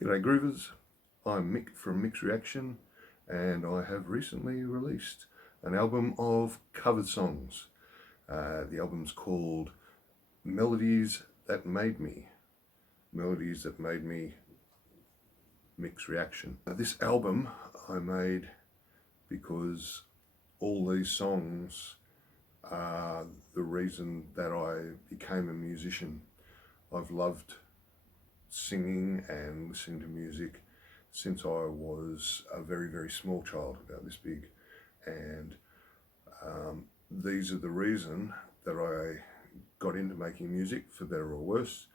G'day Groovers, I'm Mick from Mick's Reaction, and I have recently released an album of covered songs. The album's called Melodies That Made Me. Melodies That Made Me, Mick's Reaction. This album I made because all these songs are the reason that I became a musician. I've loved singing and listening to music since I was a very, very small child, about this big, and these are the reason that I got into making music, for better or worse.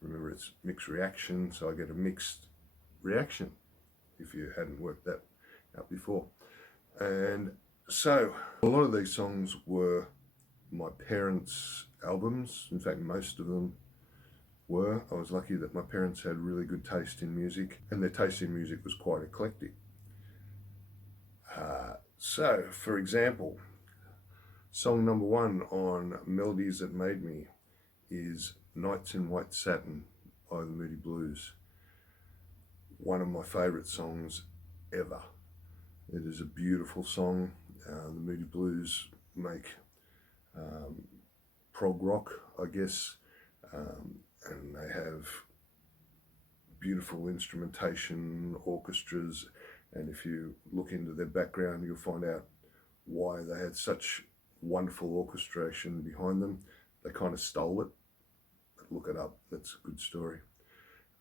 Remember, it's mixed reaction, so I get a mixed reaction, if you hadn't worked that out before. And so a lot of these songs were my parents' albums. In fact, most of them were. I was lucky that my parents had really good taste in music, and their taste in music was quite eclectic. So, for example, song number 1 on Melodies That Made Me is Nights in White Satin by the Moody Blues. One of my favourite songs ever. It is a beautiful song. The Moody Blues make prog rock, I guess, and they have beautiful instrumentation, orchestras, and if you look into their background, you'll find out why they had such wonderful orchestration behind them. They kind of stole it, but look it up, that's a good story.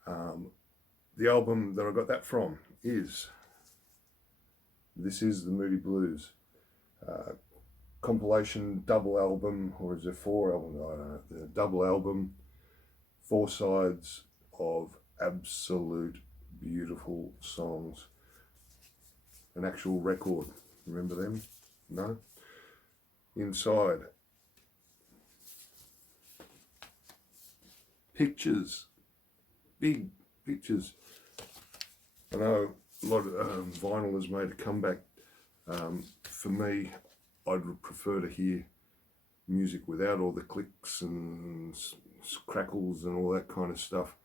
The album that I got that from is This Is the Moody Blues. Compilation double album, or is there 4 albums? I don't know. The double album, 4 sides of absolute beautiful songs. An actual record. Remember them? No? Inside, pictures. Big pictures. I know a lot of vinyl has made a comeback. For me, I'd prefer to hear music without all the clicks and crackles and all that kind of stuff.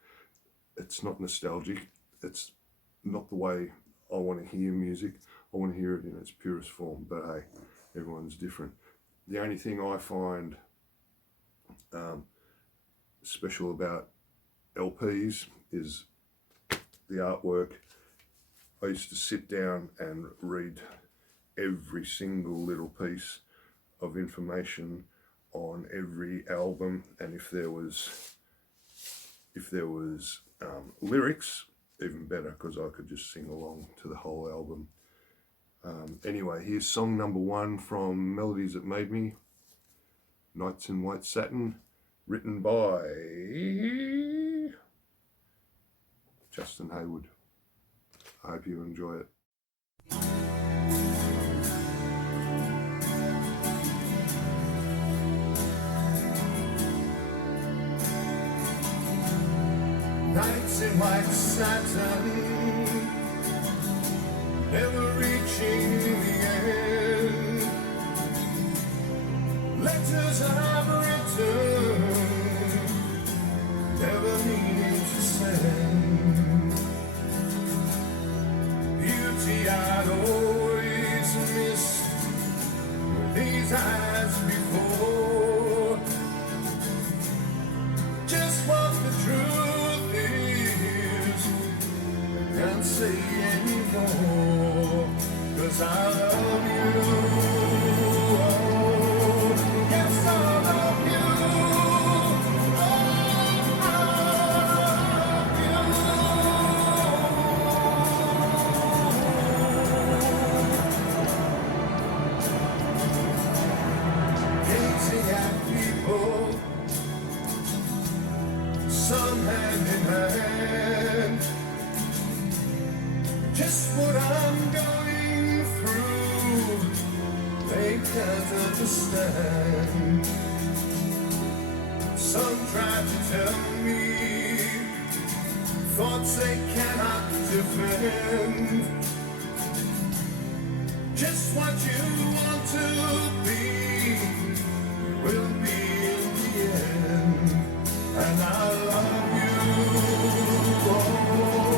It's not nostalgic. It's not the way I want to hear music. I want to hear it in its purest form, but hey, everyone's different. The only thing I find special about LPs is the artwork. I used to sit down and read every single little piece of information on every album, and if there was lyrics, even better, because I could just sing along to the whole album. Anyway, here's song number 1 from Melodies That Made Me, Nights in White Satin, written by Justin Hayward. I hope you enjoy it. Nights in white satin, never reaching the end. Letters I've written, never meaning to send. Beauty I'd always missed with these eyes before. Just what the truth is, I can't say anymore, 'cause I love you. Oh, yes, I love you. Oh, I love you. Gazing at people, some hand in hand, just what I'm going through, they can't understand. Some try to tell me thoughts they cannot defend. Just what you want to be will be in the end. And I love you. Oh.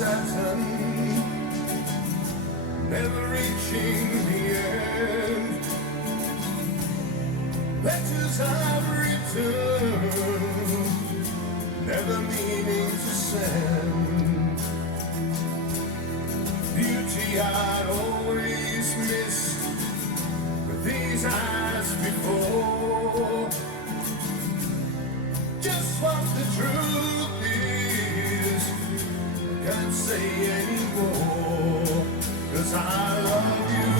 Satin, never reaching the end. Letters I've written, never meaning to send. Beauty I'd always missed with these eyes before. Just what the truth is, I can't say anymore, 'cause I love you.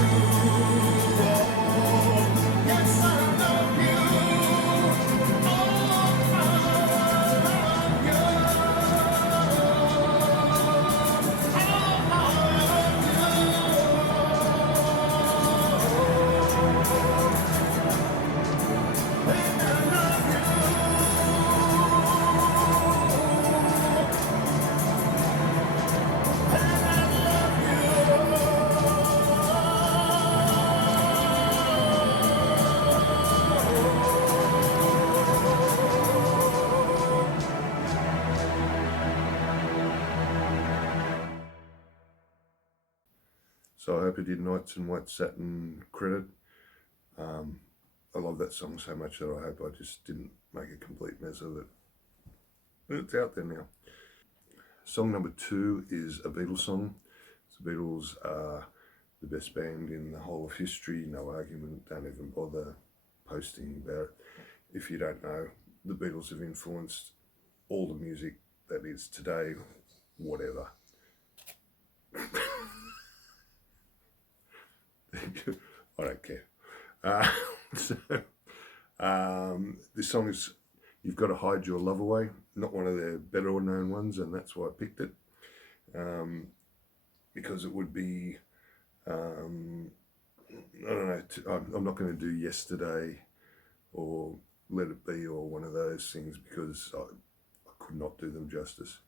Oh, yes, I love you. Oh, I love you. Oh, I love you. And I love you. So I hope it did Nights in White Satin credit. I love that song so much that I hope I just didn't make a complete mess of it. It's out there now. Song number 2 is a Beatles song. The Beatles are the best band in the whole of history, no argument, don't even bother posting about it. If you don't know, the Beatles have influenced all the music that is today, whatever. I don't care. This song is You've Got to Hide Your Love Away, not one of their better known ones, and that's why I picked it. Because it would be, I don't know, I'm not going to do Yesterday or Let It Be or one of those things because I could not do them justice.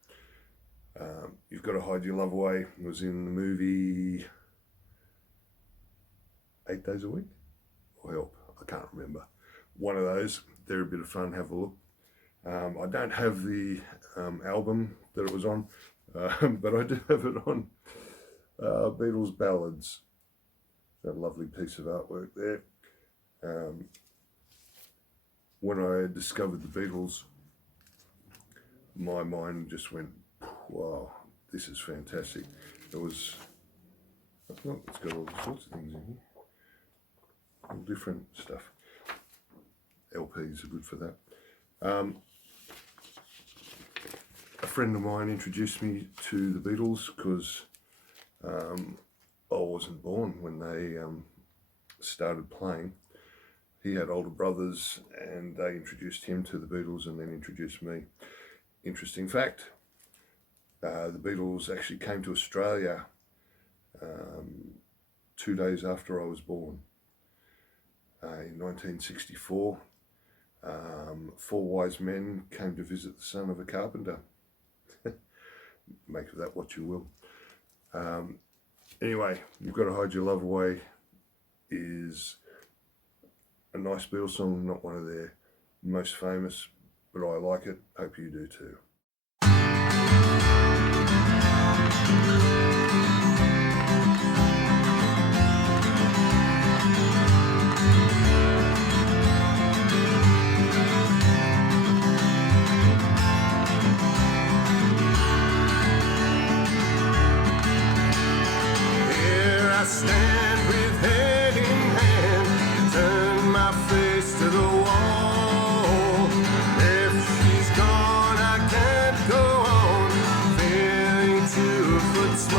You've Got to Hide Your Love Away was in the movie 8 Days a Week? Or Help, I can't remember. One of those, they're a bit of fun, have a look. I don't have the album that it was on, but I do have it on Beatles Ballads. That lovely piece of artwork there. When I discovered the Beatles, my mind just went, wow, this is fantastic. It was, look, it's got all sorts of things in here. All different stuff. LPs are good for that. A friend of mine introduced me to the Beatles because I wasn't born when they started playing. He had older brothers and they introduced him to the Beatles and then introduced me. Interesting fact, the Beatles actually came to Australia 2 days after I was born. In 1964, 4 wise men came to visit the son of a carpenter. Make of that what you will. Anyway, You've Got to Hide Your Love Away is a nice Beatles song, not one of their most famous, but I like it. Hope you do too. I stand with head in hand, turn my face to the wall. If she's gone, I can't go on, failing to a footstep.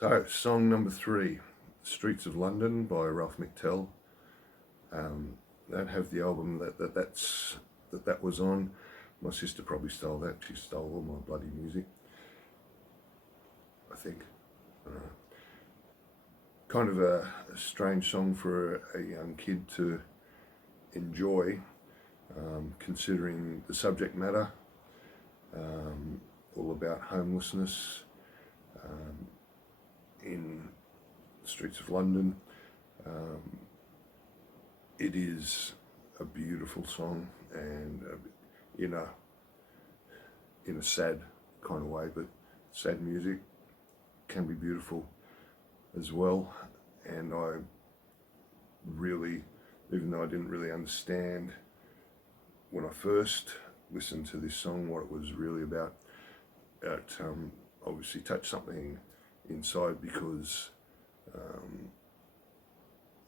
So, song number 3, Streets of London by Ralph McTell. That have the album that was on. My sister probably stole that. She stole all my bloody music, I think. Kind of a strange song for a young kid to enjoy, considering the subject matter, all about homelessness in the streets of London. It is a beautiful song, and in a sad kind of way, but sad music can be beautiful as well. And I really, even though I didn't really understand when I first listened to this song what it was really about, it obviously touched something inside, because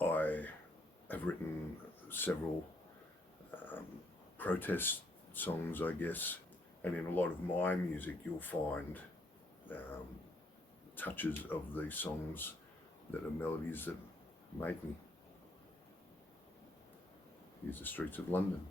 I have written several protest songs, I guess, and in a lot of my music you'll find touches of these songs that are melodies that made me. Here's the Streets of London.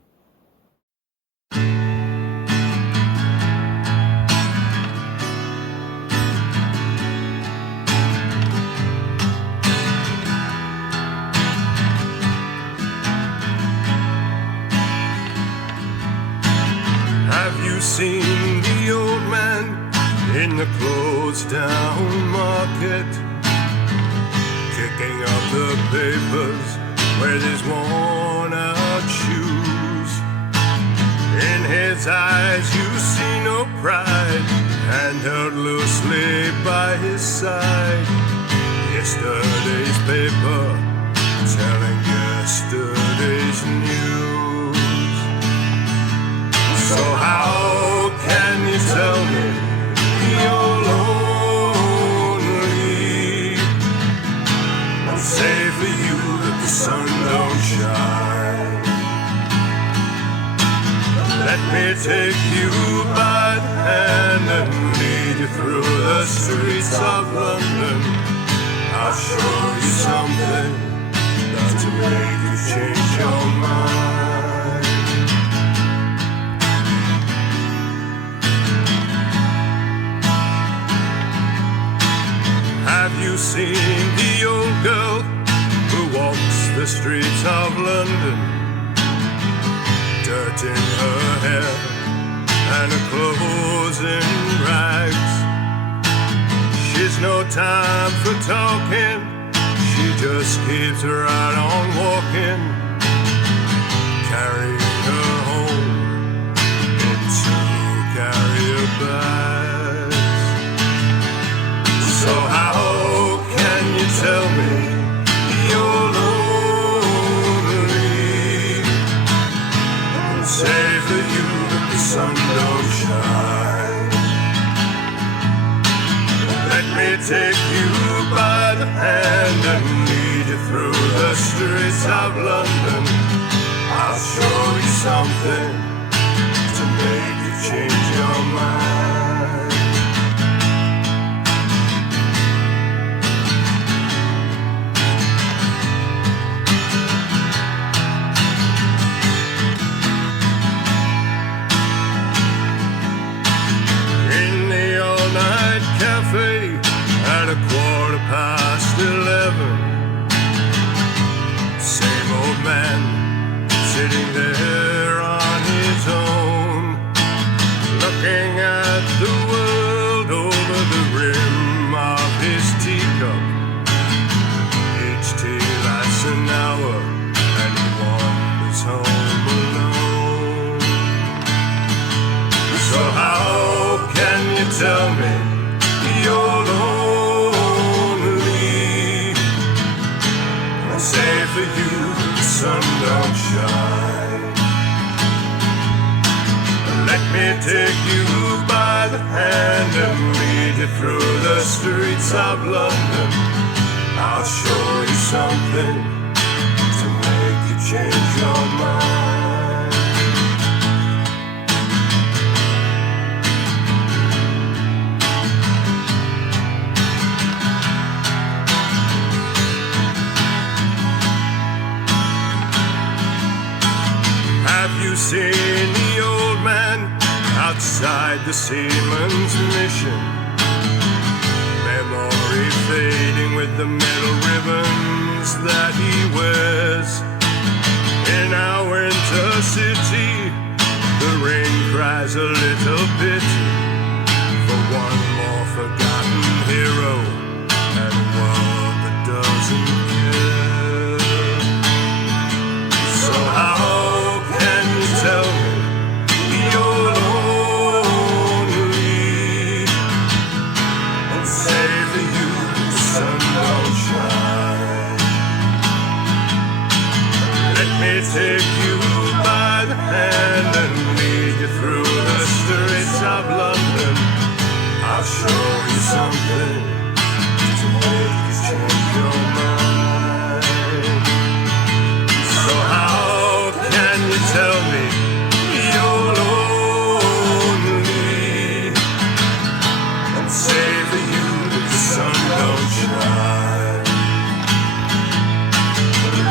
Have you seen the old man in the closed down market, kicking up the papers with his worn out shoes? In his eyes you see no pride, hand held loosely by his side. Yesterday's paper telling yesterday's news. So how can you tell me you're lonely, and say for you that the sun don't shine? Let me take you by the hand and lead you through the streets of London. I'll show you something to make you change your mind. Have you seen the old girl who walks the streets of London, dirt in her hair and her clothes in rags? She's no time for talking, she just keeps right on walking, carrying her home in 2 carrier bags. So how can you tell me you're lonely, and say for you that the sun don't shine? Let me take you by the hand and lead you through the streets of London. I'll show you something to make you change your mind. Cafe at 11:15. Same old man sitting there on his own, looking at the world over the rim of his teacup. Each tea lasts an hour and he wanders home alone. So how can you tell me you're lonely, and say for you the sun don't shine? Let me take you by the hand and lead you through the streets of London. I'll show you something to make you change your mind. seen the old man outside the seaman's mission. Memory fading with the metal ribbons that he wears. In our winter city, the rain cries a little bit for one more forgotten hero and a world that doesn't care. So how can you tell me you're lonely and say for you the sun don't shine? Let me take you by the hand and lead you through the streets of London. I'll show you something to make you change your mind. So how can you tell me you're lonely and say for you that the sun don't shine?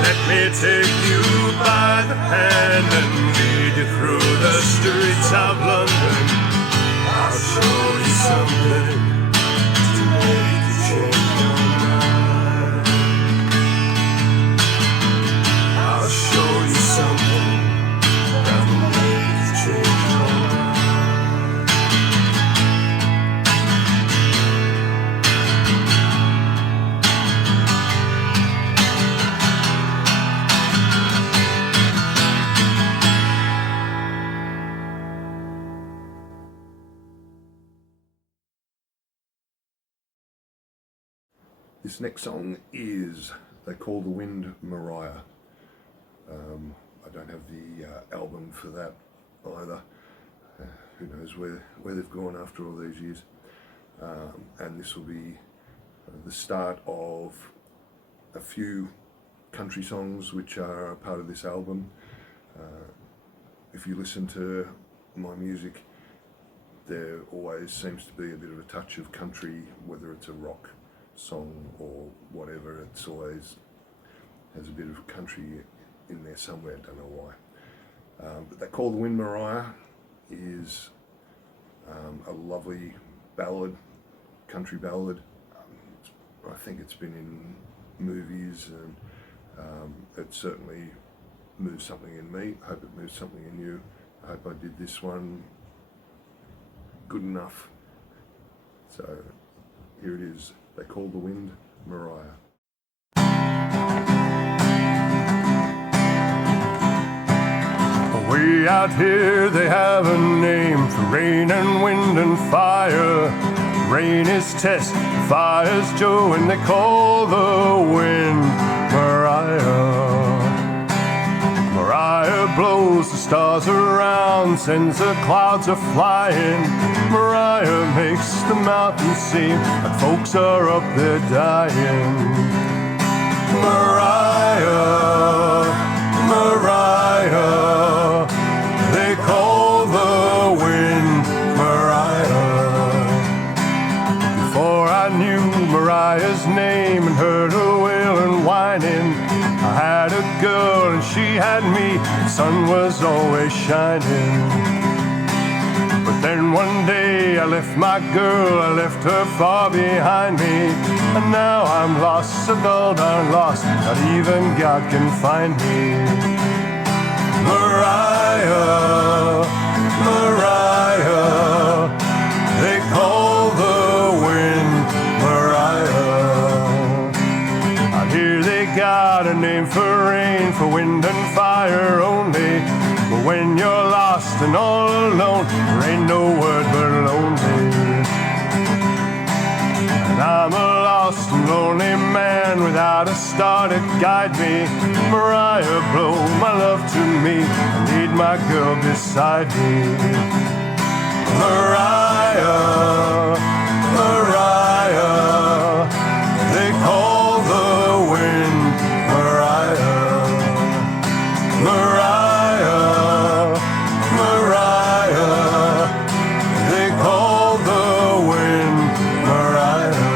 Let me take you by the hand and lead you through the streets of London. I'll show you something to make you change your mind. I'll show you something that will make you change your mind. This next song is They Call the Wind Mariah. I don't have the album for that either. Who knows where they've gone after all these years. And this will be the start of a few country songs which are a part of this album. If you listen to my music, there always seems to be a bit of a touch of country, whether it's a rock song or whatever. It's always has a bit of country in there somewhere, don't know why. But They Call the Wind Mariah is a lovely ballad, country ballad. I think it's been in movies, and it certainly moved something in me. I hope it moved something in you. I hope I did this one good enough. So here it is. They Call the Wind Mariah. Way out here they have a name for rain and wind and fire. Rain is Tess, fire's Joe, and they call the wind Mariah. Mariah blows the stars around, sends the clouds a-flying. Mariah makes the mountains seem like folks are up there dying. Mariah, Mariah, they call the wind Mariah. Before I knew Mariah's name and heard her wailing, whining, I had a girl and she had me, the sun was always shining. But then one day I left my girl, I left her far behind me, and now I'm lost, so dull darn lost, not even God can find me. Mariah, Mariah, they call the wind Mariah. Out here they got a name for rain, for wind and fire only. But when you're lost and all alone, there ain't no word but lonely. And I'm a lost and lonely man without a star to guide me. Mariah, blow my love to me, I need my girl beside me. Mariah, Mariah, they call the wind Mariah. Mariah, Mariah, they call the wind Mariah.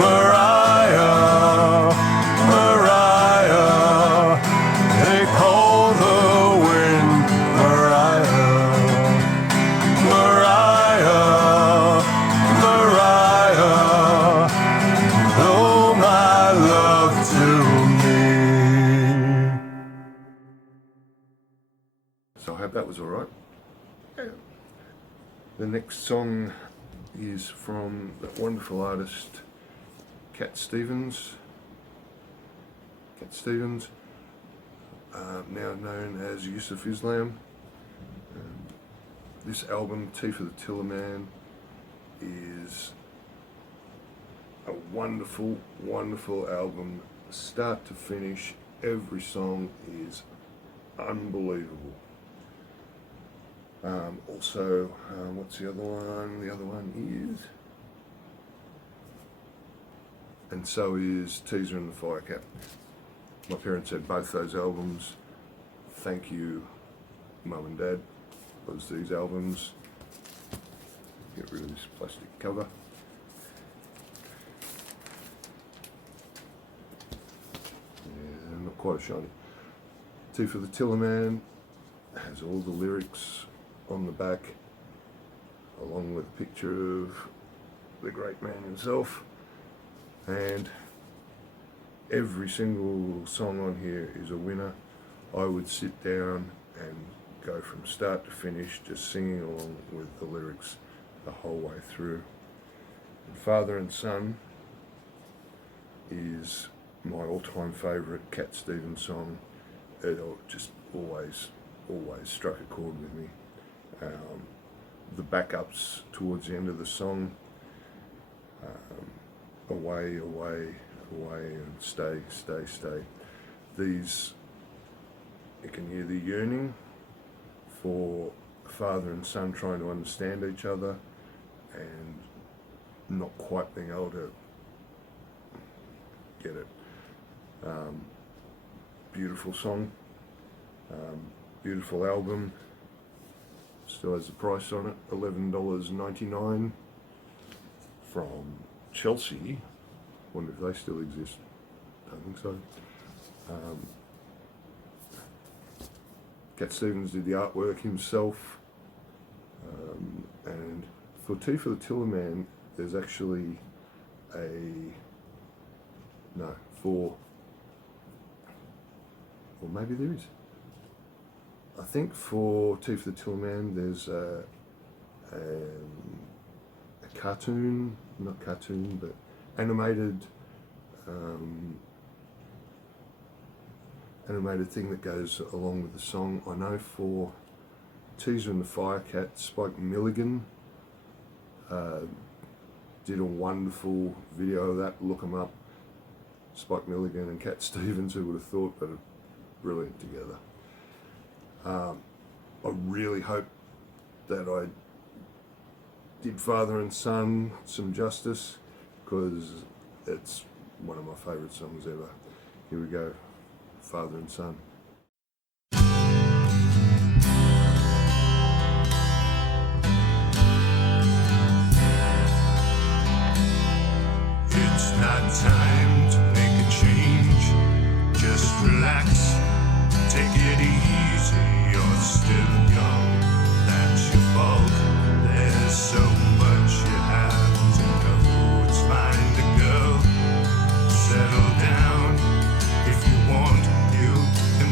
Mariah, Mariah, they call the wind hope that was alright. The next song is from that wonderful artist Cat Stevens. Now known as Yusuf Islam. This album, Tea for the Tillerman, is a wonderful, wonderful album, start to finish. Every song is unbelievable. Also, what's the other one? The other one is, and so is Teaser and the Fire Cap. My parents had both those albums. Thank you, Mum and Dad, was these albums. Get rid of this plastic cover. Yeah, not quite as shiny. Tea for the Tillerman has all the lyrics on the back, along with a picture of the great man himself, and every single song on here is a winner. I would sit down and go from start to finish just singing along with the lyrics the whole way through. And Father and Son is my all-time favourite Cat Stevens song. It just always struck a chord with me. The backups towards the end of the song, away, away, away, and stay, stay, stay. These, you can hear the yearning for father and son trying to understand each other and not quite being able to get it. Beautiful song, beautiful album. Still has the price on it, $11.99 from Chelsea. Wonder if they still exist. Don't think so. Cat Stevens did the artwork himself, and for Tea for the Tillerman, there's actually or maybe there is. I think for Tea for the Tillerman, there's a cartoon, not cartoon, but animated thing that goes along with the song. I know for Teaser and the Firecat, Spike Milligan did a wonderful video of that. Look them up. Spike Milligan and Cat Stevens, who would have thought, that are brilliant together. I really hope that I did Father and Son some justice, because it's one of my favourite songs ever. Here we go, Father and Son. It's not time to make a change. Just relax, take it easy. You're still young, that's your fault. There's so much you have to know. It's fine to go, settle down. If you want, you can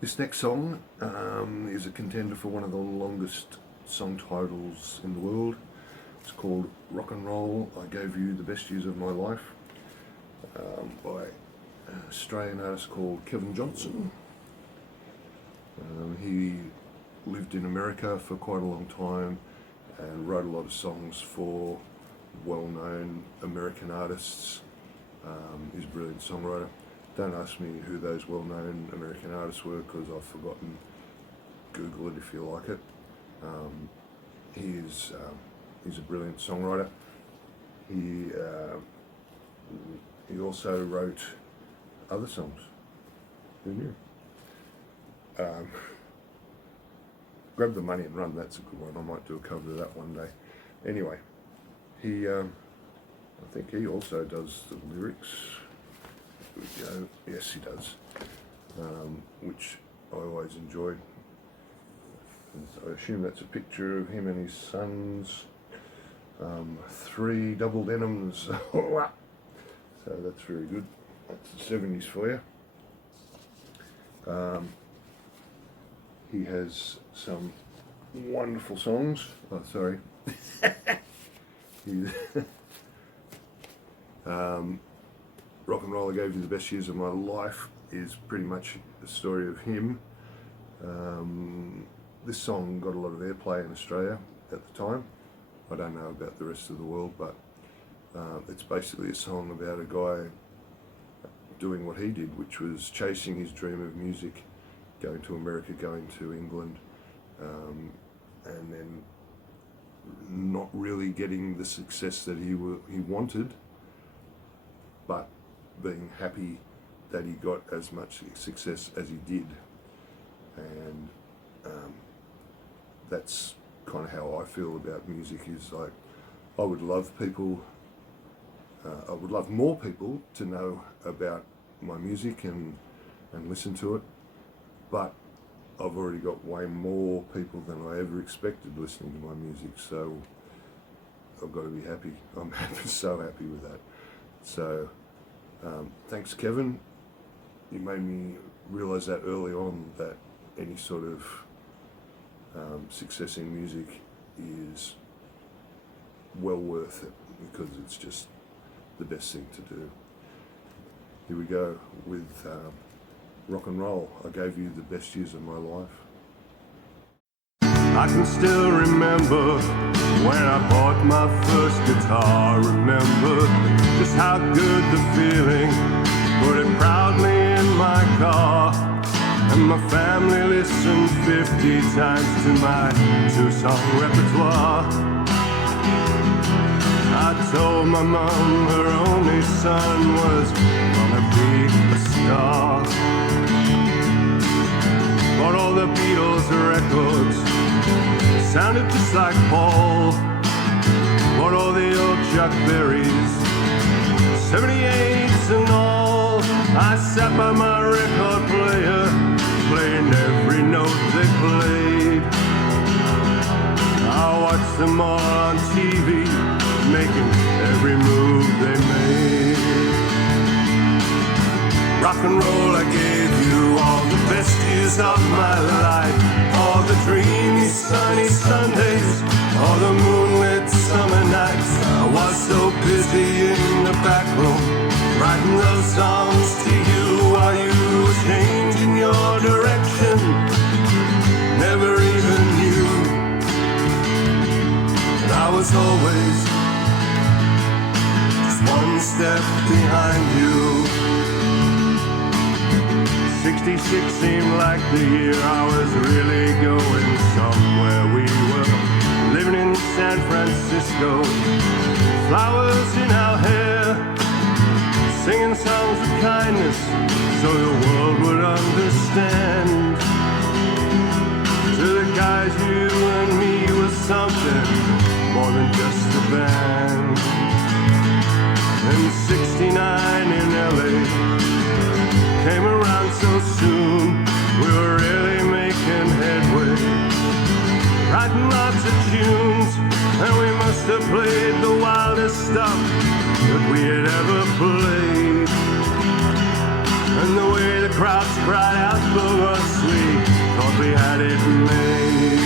This next song is a contender for one of the longest song titles in the world. It's called Rock and Roll, I Gave You the Best Years of My Life, by an Australian artist called Kevin Johnson. He lived in America for quite a long time and wrote a lot of songs for well-known American artists. He's a brilliant songwriter. Don't ask me who those well-known American artists were because I've forgotten. Google it if you like it. He's a brilliant songwriter. He also wrote other songs. Who knew? Grab the Money and Run, that's a good one. I might do a cover of that one day. Anyway, I think he also does the lyrics. Here we go. Yes, he does. Which I always enjoyed. And so I assume that's a picture of him and his sons. 3 double denims. So that's very good. That's the 70s for you. He has some wonderful songs. Oh, sorry. Rock and Roll, I Gave You the Best Years of My Life is pretty much the story of him. This song got a lot of airplay in Australia at the time. I don't know about the rest of the world, but it's basically a song about a guy doing what he did, which was chasing his dream of music, going to America, going to England, and then not really getting the success that he wanted, but being happy that he got as much success as he did. And that's kind of how I feel about music. Is like, I would love more people to know about my music and listen to it, but I've already got way more people than I ever expected listening to my music, so I've got to be happy. I'm so happy with that. So thanks, Kevin. You made me realise that early on, that any sort of success in music is well worth it, because it's just the best thing to do. Here we go with Rock and Roll, I Gave You the Best Years of My Life. I can still remember when I bought my first guitar. Remember just how good the feeling, put it proudly in my car. And my family listened 50 times to my 2-song repertoire. I told my mom her only son was gonna be a star. Bought all the Beatles records, sounded just like Paul. Bought all the old Chuck Berrys, 78s and all. I sat by my record player, playing every note they played. I watched them all on TV, making every move they made. Rock and roll, I gave you all the best years of my life. All the dreamy sunny Sundays, all the moonlit summer nights. I was so busy in the back room, writing those songs to you while you were changing your direction. Never even knew, and I was always just one step behind you. 66 seemed like the year I was really going somewhere. We were living in San Francisco, flowers in our hair, singing songs of kindness so the world would understand. To the guys, you and me was something more than just a band. And 69 in LA came around so soon, we were really making headway, writing lots of tunes, and we must have played the wildest stuff that we had ever played. and the way the crowds cried out for us, we thought we had it made.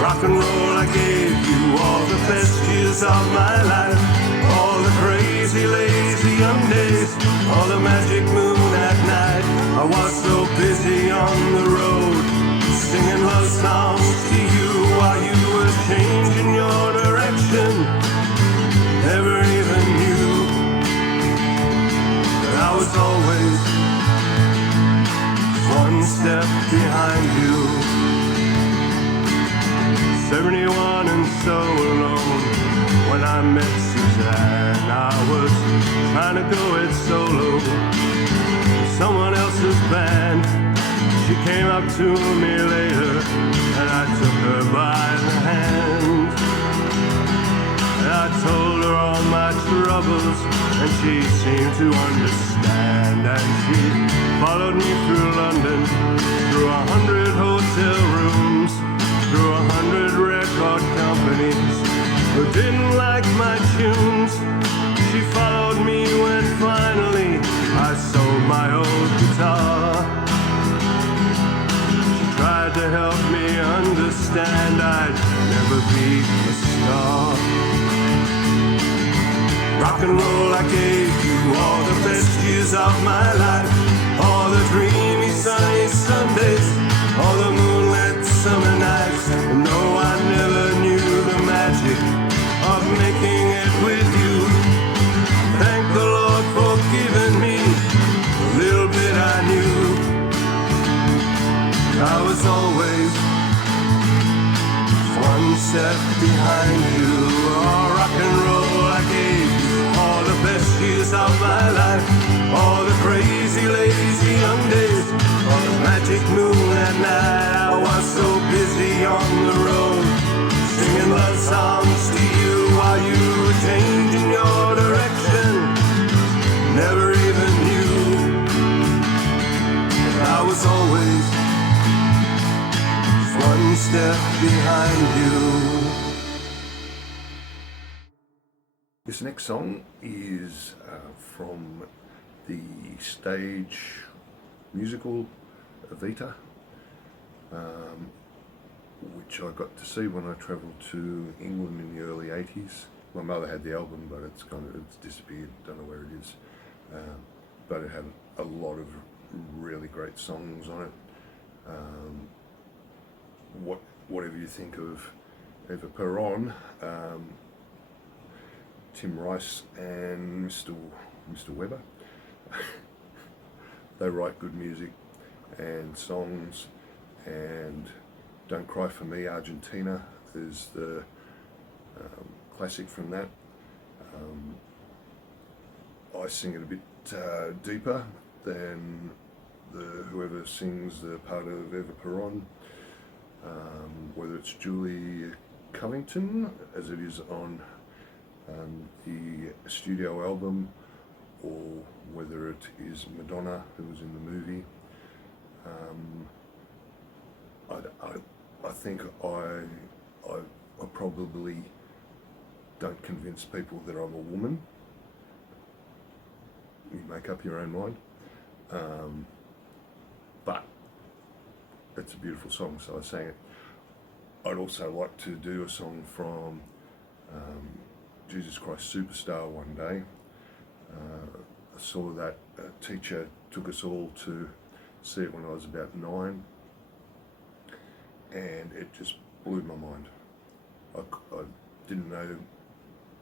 Rock and roll, I gave you all the best years of my life, all the crazy, lazy young days, all the magic moon at night. I was so busy on the road, singing love songs to you while you were changing your direction. Never even knew that I was always one step behind you. 71 and so alone. When I met Suzanne, I was trying to go it solo, someone else's band. She came up to me later, and I took her by the hand. And I told her all my troubles, and she seemed to understand. And she followed me through London, through 100 hotel rooms, through 100 record companies who didn't like my tunes. She followed me when finally I sold my old guitar. She tried to help me understand I'd never be a star. Rock and roll, I gave you all the best years of my life, all the dreamy sunny Sundays, all the moonlit summer nights. No, I never knew the magic of making it with you. Thank the Lord for giving me a little bit I knew. I was always one step behind you. Oh, rock and roll, I gave you all the best years of my life, all the crazy, lazy young days, all the magic moon at night. I was so busy on the road, singing love songs to you while you were changing your direction. Never even knew that I was always one step behind you. This next song is from the stage musical Evita, which I got to see when I travelled to England in the early 80s. My mother had the album, but it's disappeared, don't know where it is. But it had a lot of really great songs on it. Whatever you think of Eva Peron, Tim Rice and Mr. Webber, they write good music and songs. And Don't Cry For Me, Argentina is the classic from that. I sing it a bit deeper than whoever sings the part of Eva Peron, whether it's Julie Covington, as it is on the studio album, or whether it is Madonna, who was in the movie. I think I probably don't convince people that I'm a woman. You make up your own mind. But it's a beautiful song, so I sang it. I'd also like to do a song from Jesus Christ Superstar one day. I saw that a teacher took us all to see it when I was about 9, and it just blew my mind. I didn't know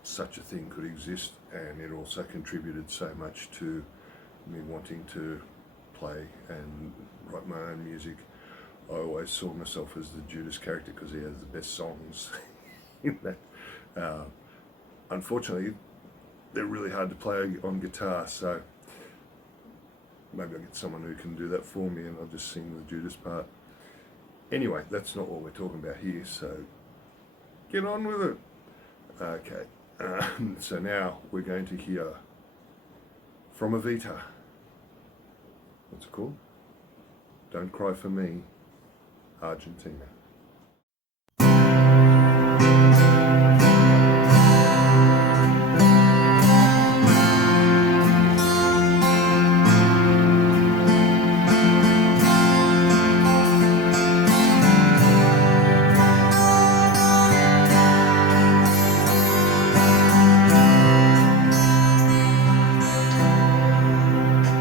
such a thing could exist, and it also contributed so much to me wanting to play and write my own music. I always saw myself as the Judas character because he has the best songs in that. Unfortunately, they're really hard to play on guitar, so maybe I'll get someone who can do that for me and I'll just sing the Judas part. Anyway, that's not what we're talking about here, so get on with it. Okay, so now we're going to hear from Evita. What's it called? Don't Cry For Me, Argentina.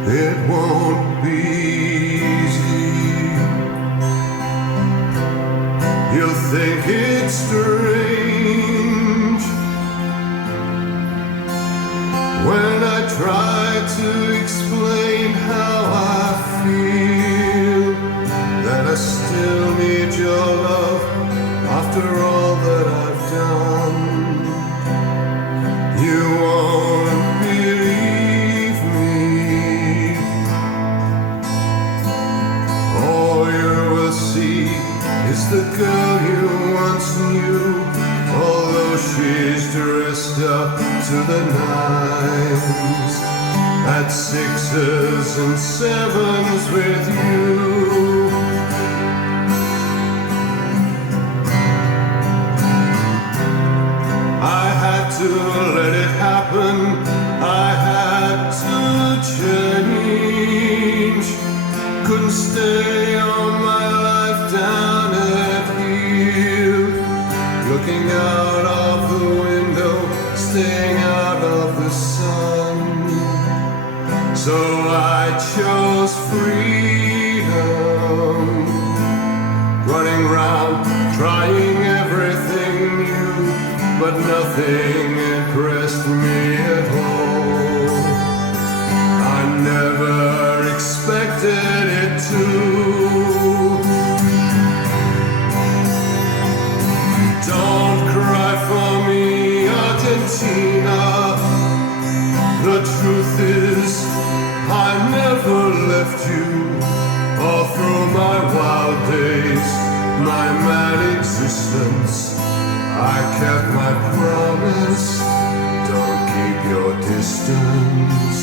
it won't be easy. You'll think it's strange when I try to explain how I feel, that I still need your love after all that I've done. You won't believe me. All you will see is the girl you once knew, although she's dressed up to the nines, at sixes and sevens with you. I had to let it happen, I had to change. Couldn't stay on my life down at heel, looking out of the window, staying out of the sun. So I chose freedom, running round, trying everything new, but nothing impressed me at all. I never expected it to. Don't cry for me, Argentina. The truth is, I never left you. All through my wild days, my mad existence, I kept my promise. Don't keep your distance.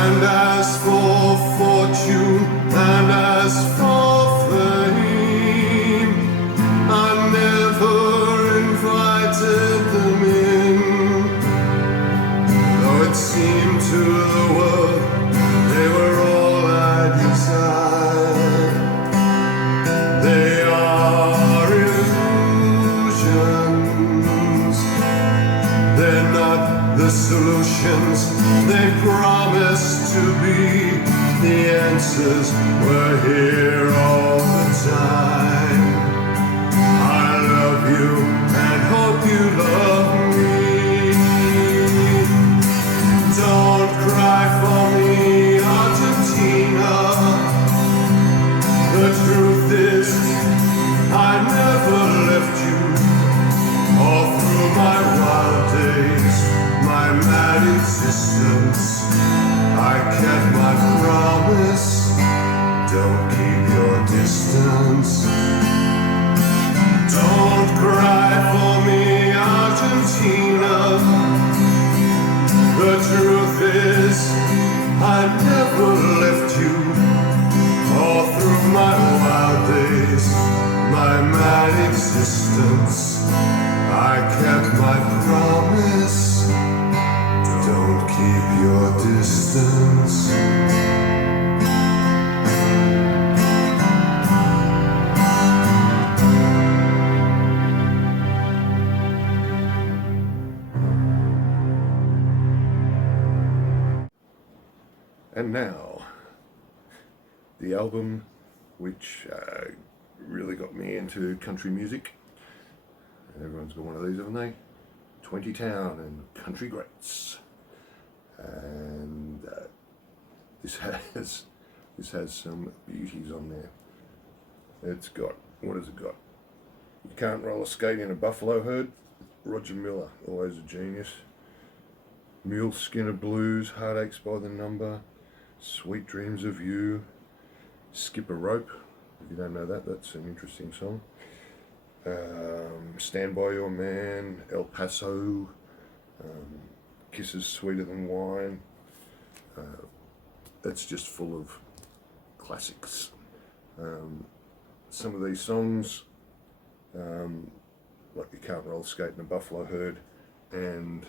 And as for fortune, and as for fame, I never invited them in. Though it seemed to the world they were all I desired. They are illusions. They're not the solutions they promised to be. The answers were here all the time. I love you and hope you love me. Don't cry for me, Argentina. The truth is, I never left you. All through my wild days, my mad existence, I kept my promise. Don't keep your distance. Don't cry for me, Argentina. The truth is, I never left you. All through my wild days, my mad existence, I kept my promise. Don't keep your distance. And now, the album which really got me into country music. Everyone's got one of these, haven't they? 20 Town and Country Greats. And this has some beauties on there. It's got, what has it got? You Can't Roller Skate in a Buffalo Herd, Roger Miller, always a genius. Mule Skinner Blues, Heartaches by the Number, Sweet Dreams of You, Skip a Rope. If you don't know that, that's an interesting song. Stand By Your Man, El Paso, Kisses Sweeter Than Wine. That's just full of classics. Some of these songs, like You Can't Roller Skate in a Buffalo Herd, and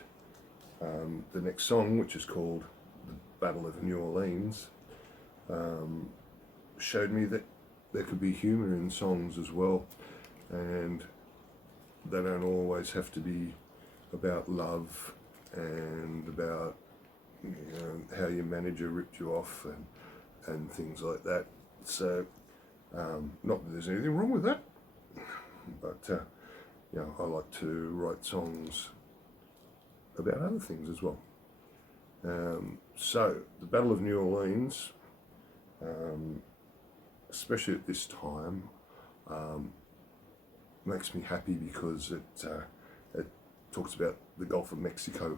the next song, which is called The Battle of New Orleans, showed me that there could be humour in songs as well, and they don't always have to be about love and about, you know, how your manager ripped you off and things like that. So, not that there's anything wrong with that, but you know, I like to write songs about other things as well. So, the Battle of New Orleans, especially at this time, makes me happy because it talks about the Gulf of Mexico.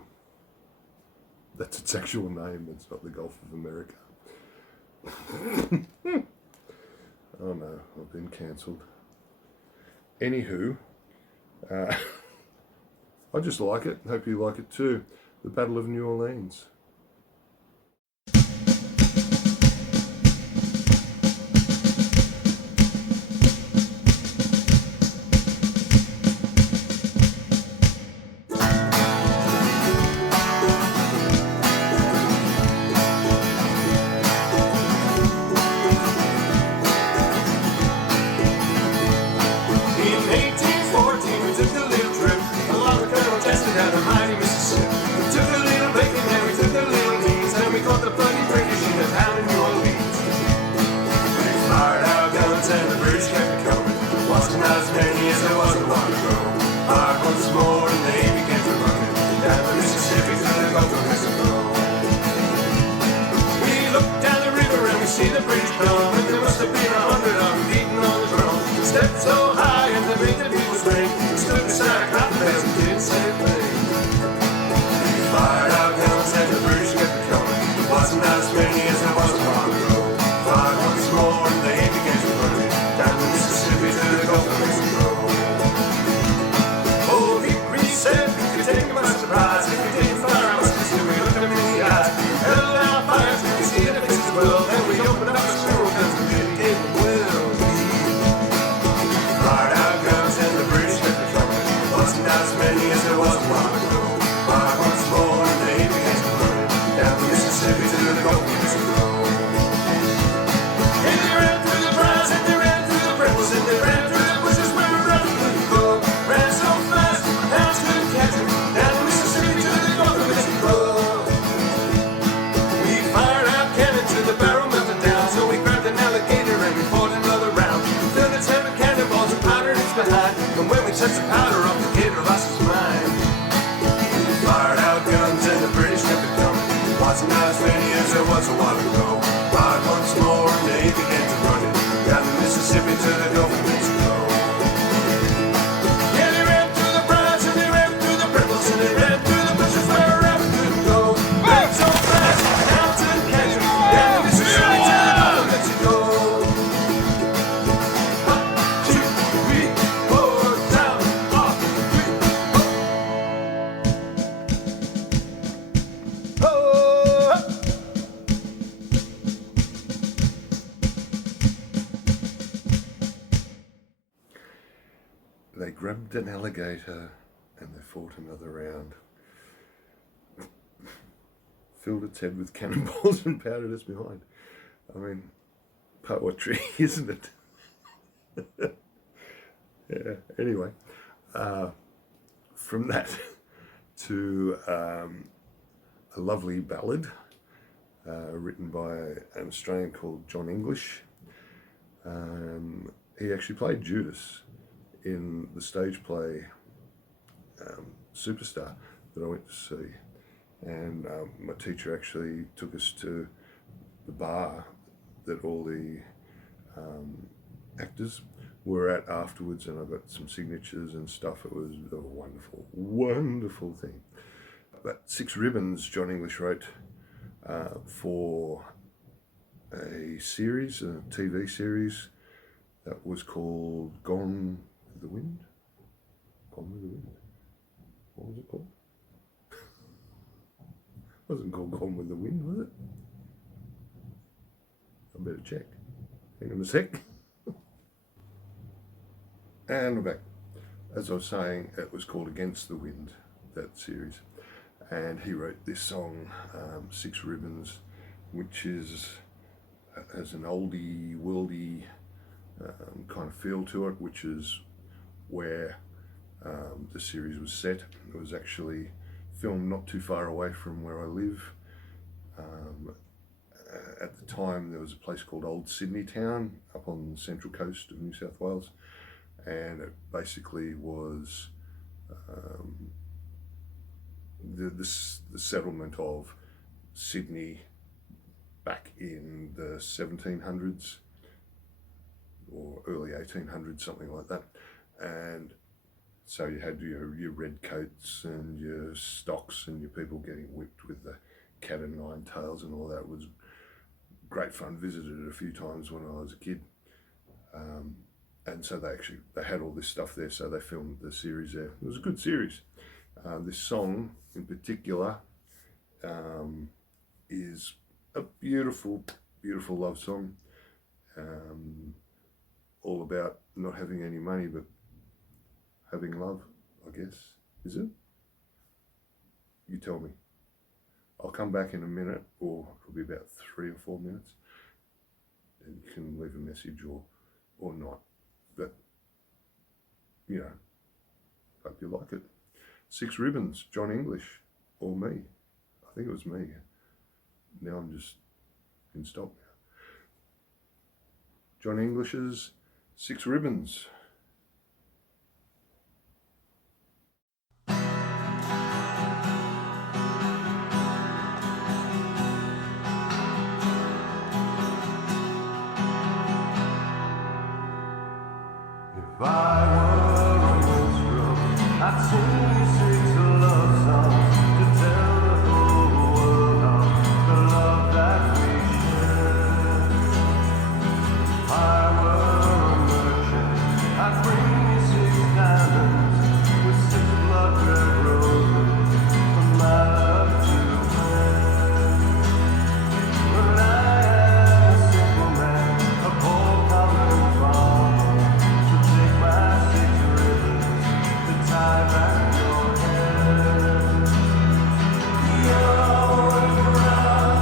That's its actual name, it's not the Gulf of America. Oh no, I've been cancelled. Anywho, I just like it. Hope you like it too. The Battle of New Orleans. They grabbed an alligator and they fought another round. Filled its head with cannonballs and powdered us behind. I mean, poetry, isn't it? Yeah, anyway. From that to a lovely ballad written by an Australian called John English. He actually played Judas in the stage play Superstar that I went to see, and my teacher actually took us to the bar that all the actors were at afterwards, and I got some signatures and stuff. It was a wonderful, wonderful thing. But Six Ribbons, John English wrote for a series, a TV series that was called Gone with the Wind. Gone with the Wind. What was it called? It wasn't called Gone with the Wind, was it? I better check. Hang on a sec. And we're back. As I was saying, it was called Against the Wind, that series. And he wrote this song, Six Ribbons, which has an oldie, worldy kind of feel to it, which is where the series was set. It was actually filmed not too far away from where I live. At the time, there was a place called Old Sydney Town up on the central coast of New South Wales, and it basically was the settlement of Sydney back in the 1700s or early 1800s, something like that. And so you had your red coats and your stocks and your people getting whipped with the cat and nine tails and all that. Was great fun. Visited it a few times when I was a kid. And so they had all this stuff there, so they filmed the series there. It was a good series. This song in particular is a beautiful, beautiful love song, all about not having any money but having love, I guess. Is it? You tell me. I'll come back in a minute, or it'll be about 3 or 4 minutes, and you can leave a message or not. But, you know, hope you like it. Six Ribbons, John English, or me. I think it was me. Now I'm just in stock now. John English's Six Ribbons. If I were a minstrel, I'd sing you six love songs to tell the whole world of the love that we share. If I were a merchant, I'd bring you six diamonds with six blood red roses for my love to wear. But I am a simple man, a poor common farmer. Tie back your hair. You're always around,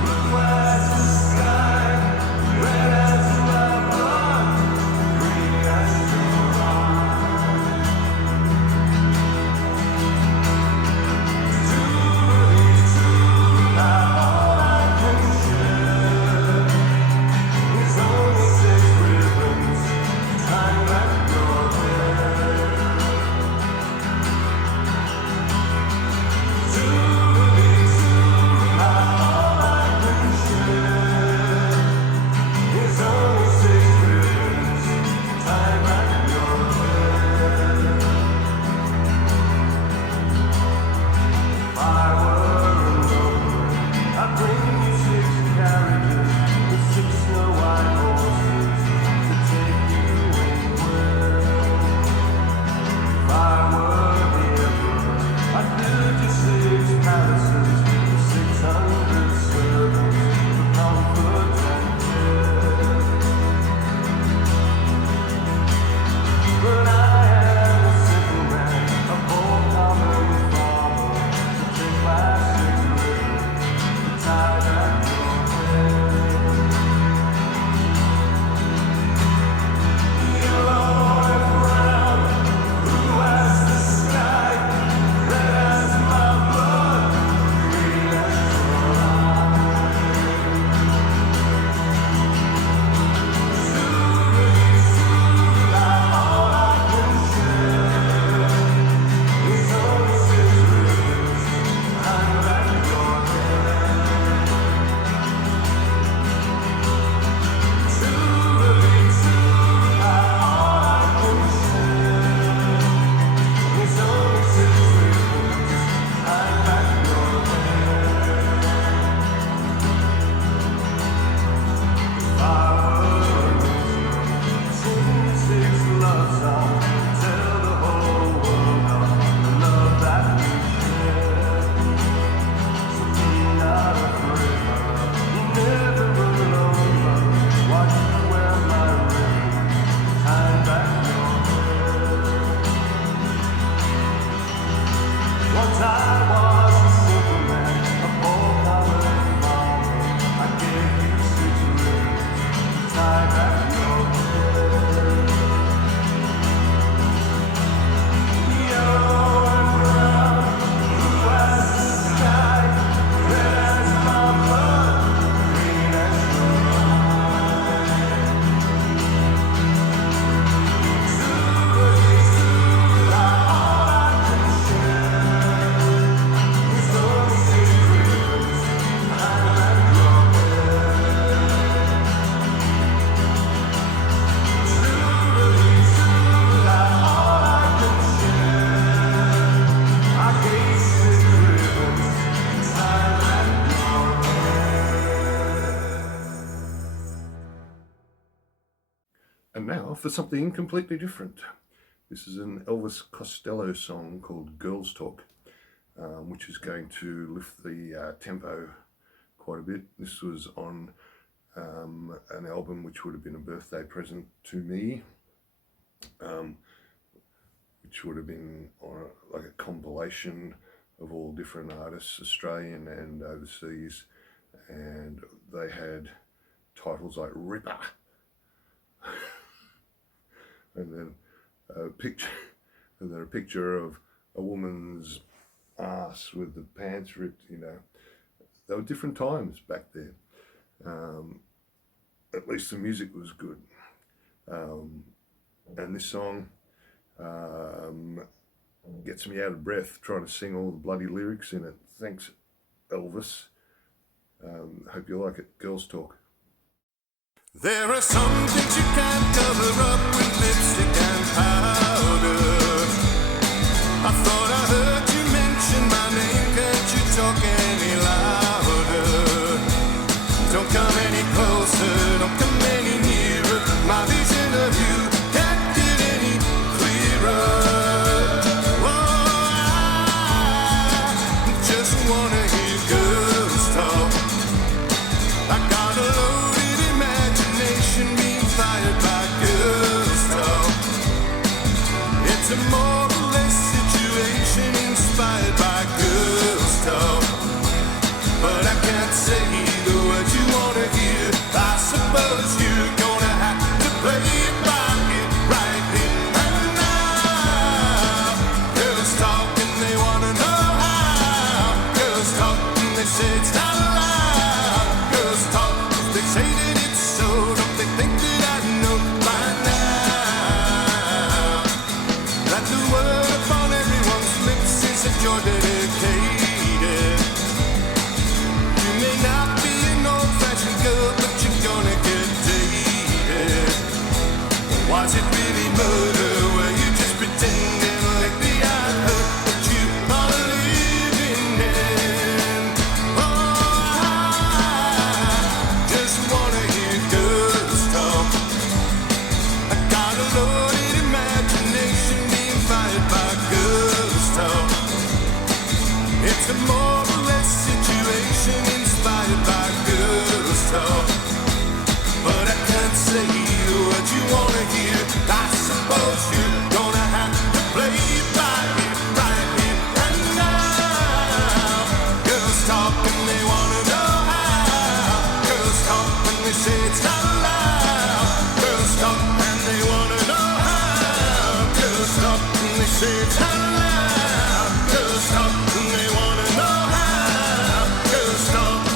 blue as the sky, red as my blood, green as your eyes. Truly, not all I can share is only six ribbons, tying back your hair. now for something completely different. This is an Elvis Costello song called Girls Talk, which is going to lift the tempo quite a bit. This was on an album which would have been a birthday present to me, which would have been on like a compilation of all different artists, Australian and overseas, and they had titles like Ripper, and then a picture of a woman's ass with the pants ripped. You know, there were different times back then. At least the music was good, and this song gets me out of breath trying to sing all the bloody lyrics in it. Thanks, Elvis. Hope you like it. Girls Talk. There are some things you can't cover up with lipstick and powder. I thought I heard you mention my name. Can't you talk any louder? Don't come any closer, don't come any nearer. My vision of you can't get any clearer. Oh, I just wanna hear girls talk. I got a loaded imagination being fired by girls talk. It's a more or less situation inspired by girls talk. But I can't say the words you wanna hear. I suppose you're gonna have to play it by ear, right here and now. Girls talk and they wanna know how. Girls talk and they say it's not allowed. Girls talk if they say that it's so. Don't they think that I know by now that the word upon everyone's lips is that you're dedicated. You may not be an old-fashioned girl, but you're gonna get dated. Was it really murder? Were you just pretending like the I heard that you are living in? Oh, I just wanna hear girls talk. I got a loaded imagination being fired by girls talk. It's a more or less situation inspired by girls talk. But I can't say what you wanna hear. I suppose you're gonna have to play it by ear, right here and now. Girls talk and they wanna know how. Girls talk and they say it's not allowed. Girls talk and they wanna know how. Girls talk and they say it's not allowed. Girls talk and they wanna know how. Girls talk.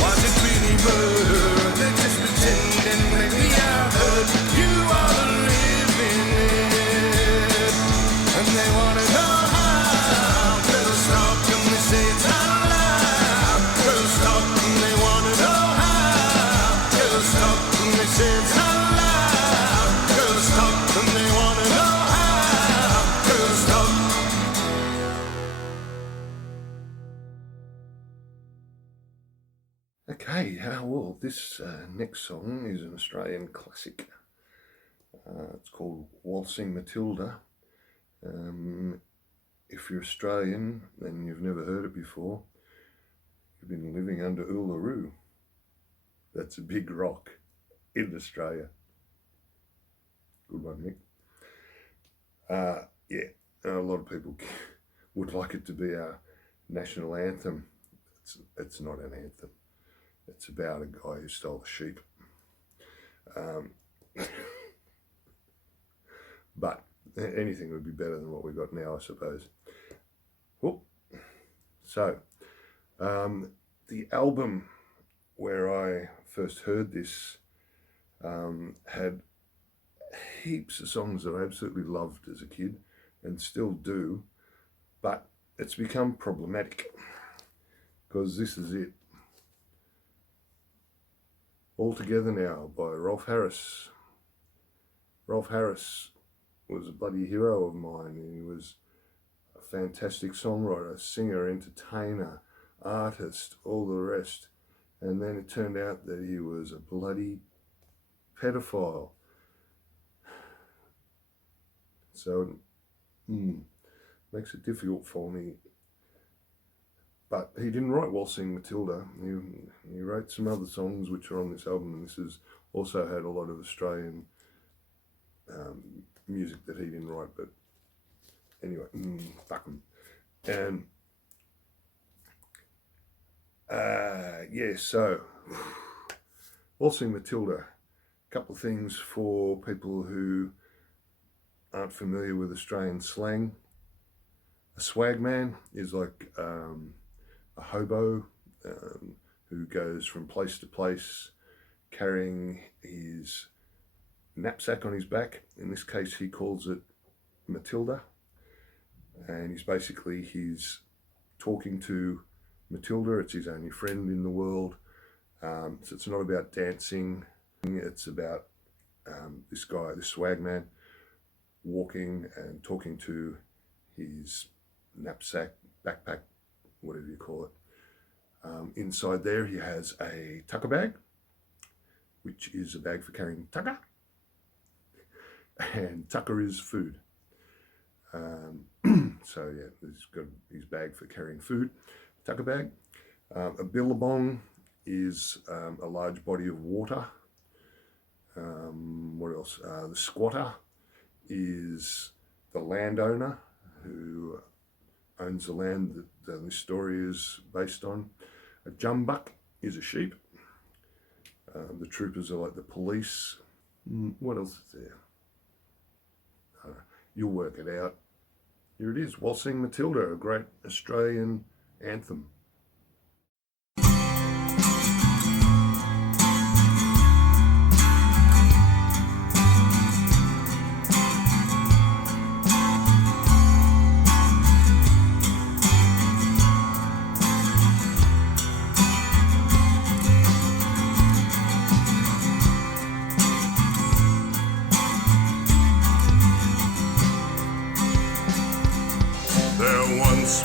Was it really murder? They just pretending maybe I heard you are living it. And they wanna know how. Girls talk and they say it's not allowed. Girls talk and they wanna know how. Girls talk and they say it's not allowed. Girls talk and they wanna know how. Girls talk. Okay, well, this next song is an Australian classic. It's called Waltzing Matilda. If you're Australian and you've never heard it before, you've been living under Uluru. That's a big rock in Australia. Good one, Mick. Yeah, a lot of people would like it to be our national anthem. It's not an anthem. It's about a guy who stole a sheep. But anything would be better than what we've got now, I suppose. Whoop. So, the album where I first heard this had heaps of songs that I absolutely loved as a kid and still do, but it's become problematic because this is it. All Together Now by Rolf Harris. Rolf Harris was a bloody hero of mine. He was a fantastic songwriter, singer, entertainer, artist, all the rest. And then it turned out that he was a bloody pedophile. So makes it difficult for me. But he didn't write Waltzing Matilda. He wrote some other songs which are on this album, and this has also had a lot of Australian music that he didn't write. But anyway, fuck him. And so Waltzing Matilda. A couple of things for people who aren't familiar with Australian slang. A swagman is like a hobo who goes from place to place carrying his knapsack on his back. In this case, he calls it Matilda, and he's talking to Matilda. It's his only friend in the world. So it's not about dancing. It's about this guy, this swagman, walking and talking to his knapsack, backpack, whatever you call it. Inside there he has a tucker bag, which is a bag for carrying tucker, and tucker is food. So yeah, he's got his bag for carrying food, tucker bag. A billabong is a large body of water. What else? The squatter is the landowner who owns the land that this story is based on. A jumbuck is a sheep. The troopers are like the police. What else is there? You'll work it out. Here it is, Waltzing Matilda, a great Australian anthem.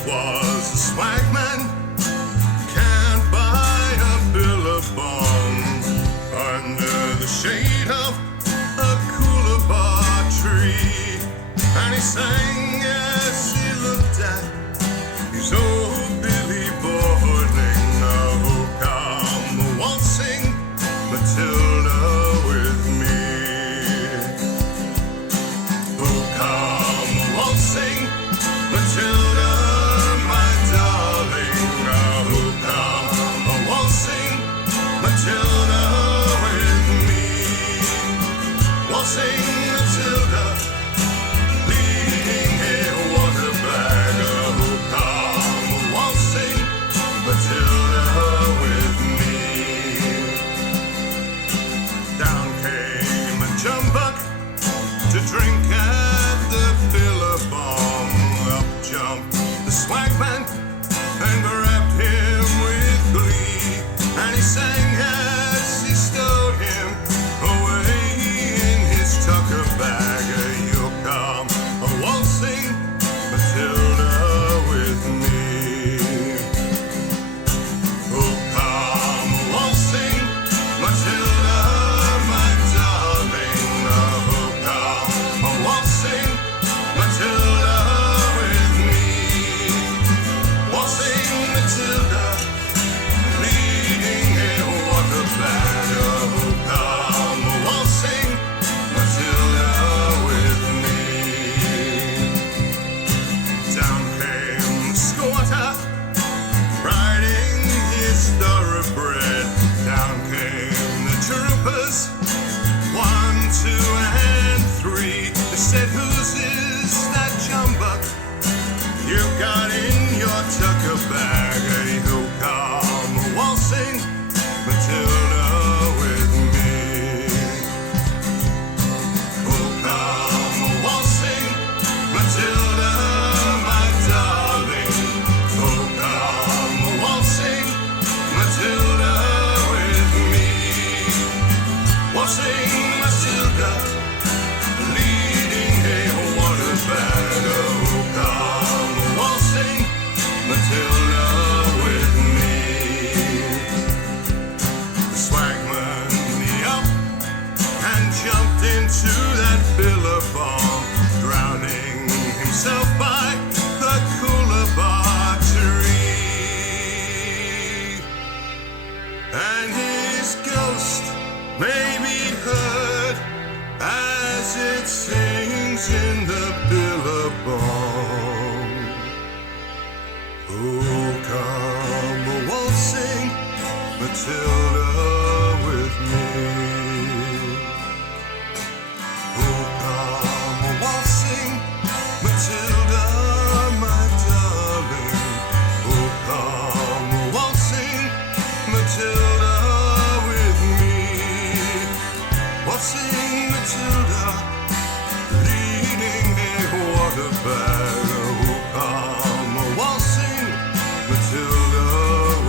Was a swagman, can't buy a billabong under the shade of a coolabah tree, and he sang as he looked at his old Billy Boarding. Oh, come waltzing Matilda with me. Oh, come waltzing Matilda. Waltzing Matilda, leading a water bag. Oh, come waltzing Matilda with me. Down came a jumbuck to drink at the billabong. Up jumped the swagman and grabbed him with glee, and he sang as he stowed him away. Tucker bag, you'll come waltzing Matilda with me. Oh, come waltzing Matilda, my darling. Oh, come waltzing Matilda with me. Waltzing Matilda, leading a water bag. Oh, come waltzing Matilda with me. Down came the squatter, riding his thoroughbred. Down came the troopers, 1, 2, and 3. They said, whose is that jumbuck you've got in your tucker bag? Who come waltzing Matilda with me? Come waltzing Matilda, my darling. Oh, come waltzing Matilda with me. as it sings in the billabong. Oh, come a waltzing Matilda with me. Oh, come a waltzing Matilda, my darling. Oh, come a waltzing Matilda with me. Waltzing Matilda, leading a water bag. Oh, come a waltzing Matilda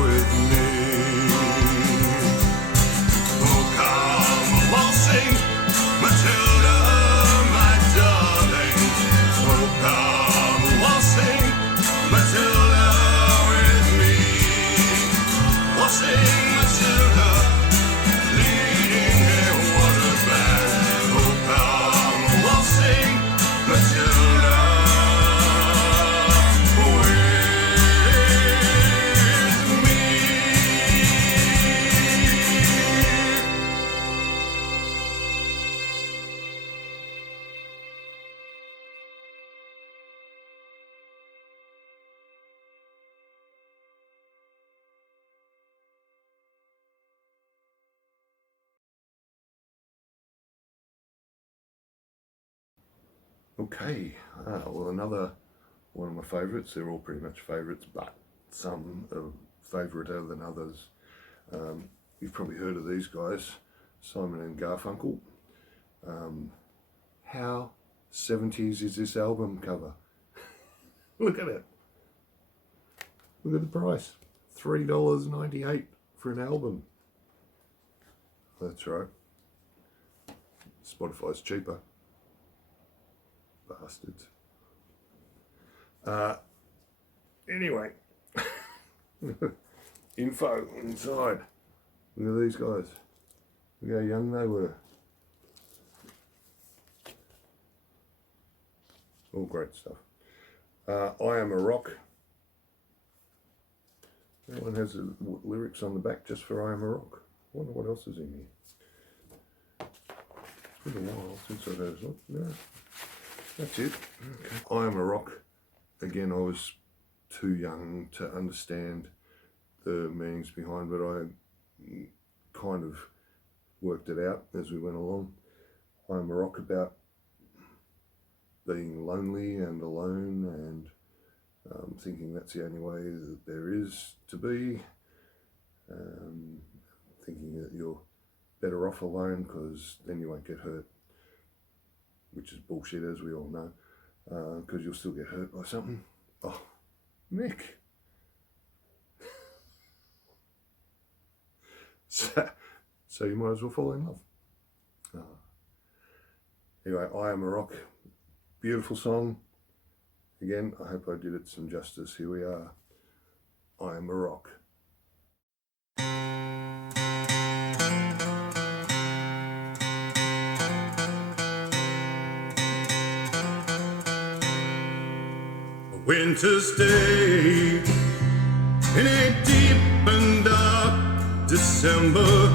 with me. Oh, come a waltzing Matilda, my darling. Oh, come a waltzing Matilda with me. Waltzing Matilda, leading a water bag. Oh, come a waltzing Matilda with me. Okay, well, another one of my favourites. They're all pretty much favourites, but some are favouriter than others. You've probably heard of these guys, Simon and Garfunkel. How 70s is this album cover? Look at it. Look at the price. $3.98 for an album. That's right. Spotify's cheaper. Bastards. Anyway, info inside. Look at these guys. Look how young they were. All great stuff. I Am a Rock. That one has the lyrics on the back just for I Am a Rock. I wonder what else is in here. It's been a while since I've had a look. No. That's it. Okay. I Am a Rock. Again, I was too young to understand the meanings behind, but I kind of worked it out as we went along. I Am a Rock about being lonely and alone and thinking that's the only way that there is to be. Thinking that you're better off alone because then you won't get hurt. Which is bullshit, as we all know, because you'll still get hurt by something. Oh, Mick. So you might as well fall in love. Anyway, I Am a Rock. Beautiful song. Again, I hope I did it some justice. Here we are. I Am a Rock. Winter's day in a deep and dark December.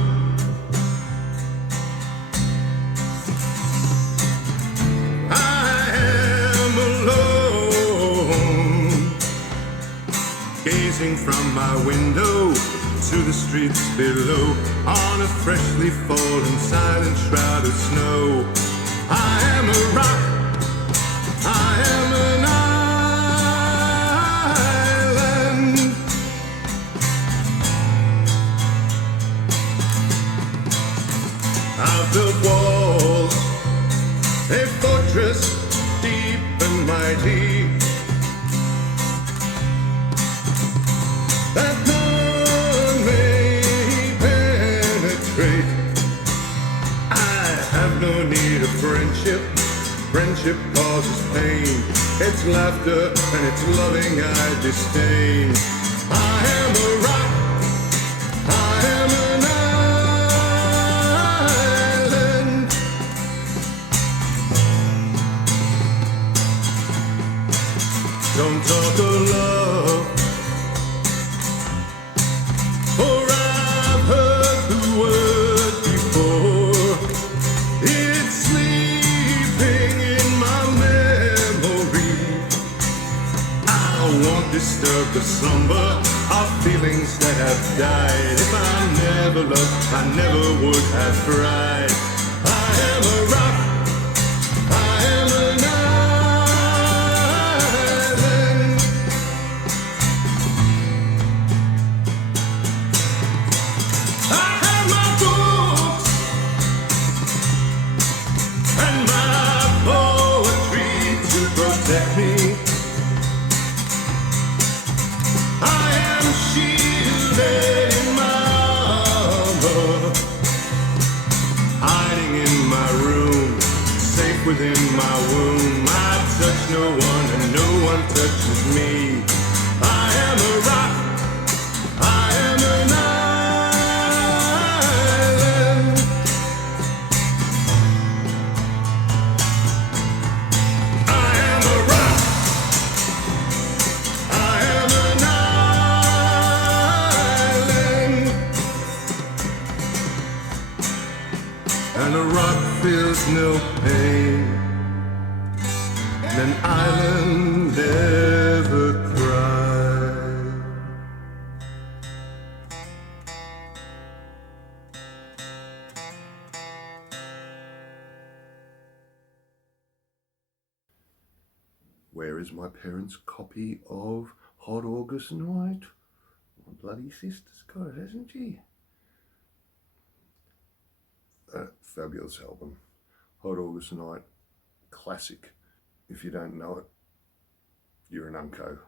I am alone, gazing from my window to the streets below on a freshly fallen silent shroud of snow. I am a rock, I am an island. I've built walls, a fortress deep and mighty, that none may penetrate. I have no need of friendship. Friendship causes pain. It's laughter and it's loving I disdain. I am a rock, I am an island. Don't talk of love, for I've heard the word before. It sleeps disturb the slumber of feelings that have died. If I never loved, I never would have cried. I am a rock, I am an island. I have my books and my poetry to protect me. I am shielded in my armor, hiding in my room, safe within my womb. I touch no one and no one touches me. I am a rock, I am an island. I am a rock, I am an island. And a rock feels no pain, and an island never cries. Where is my parents' copy of Hot August Night? My bloody sister's got it, hasn't she? Fabulous album. Hot August Night, classic. If you don't know it, you're an unco.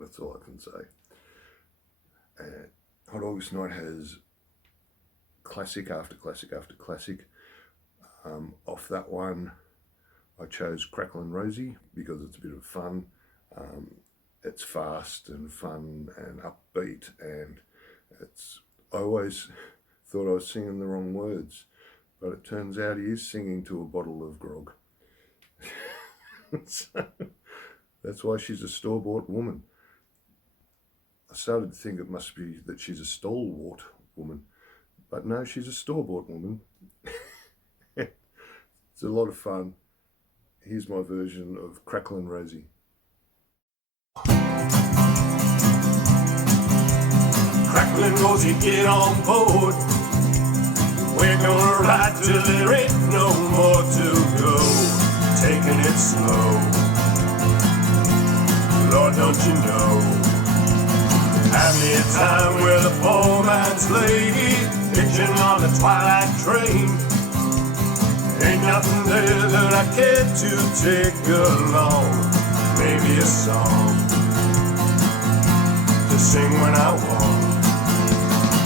That's all I can say. Hot August Night has classic after classic after classic. Off that one, I chose Cracklin' Rosie because it's a bit of fun. It's fast and fun and upbeat, and I always thought I was singing the wrong words, but it turns out he is singing to a bottle of grog. So, that's why she's a store-bought woman. I started to think it must be that she's a stalwart woman, but no, she's a store-bought woman. It's a lot of fun. Here's my version of Cracklin' Rosie. Cracklin' Rosie, get on board. We're gonna ride till there ain't no more to go. Taking it slow. Lord, don't you know? Have me a time where the poor man's lady pitching on the twilight train. Ain't nothing there that I care to take along. Maybe a song to sing when I want.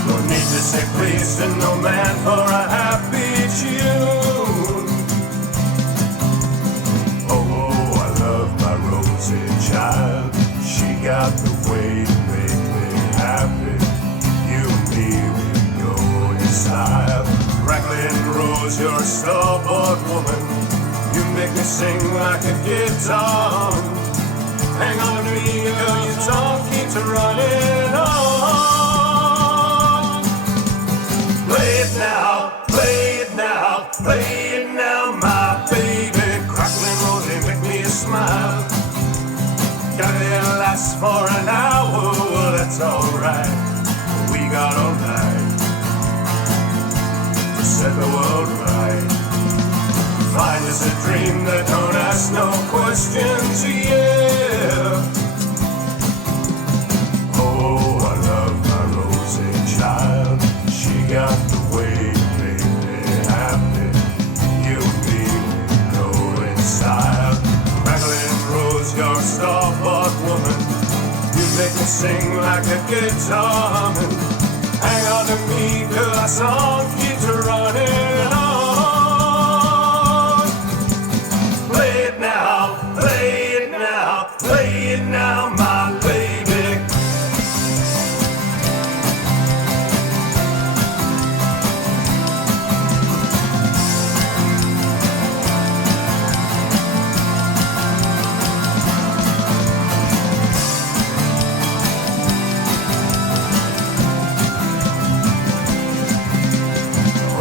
No need to say please to no man for a happy tune. Oh, I love my Rosie child. She got the way to make me happy. You and me, we go in style. Cracklin' Rose, you're a star-bought woman. You make me sing like a guitar. Hang on to me, girl, your song keeps running on. Play it now, play it now, play it now, my baby. Cracklin' Rosie, make me a smile. Got it last for an hour, well that's alright. We got all night to set the world right. Find us a dream that don't ask no questions, yeah. Oh, I love my Rosie child. She got the way to make me happy. You and me, we go in style. Cracklin' Rose, you're a star-bought woman. You make me sing like a guitar. Hang on to me, 'cause our song keeps running on. Play it now, play it now, play it now, my baby.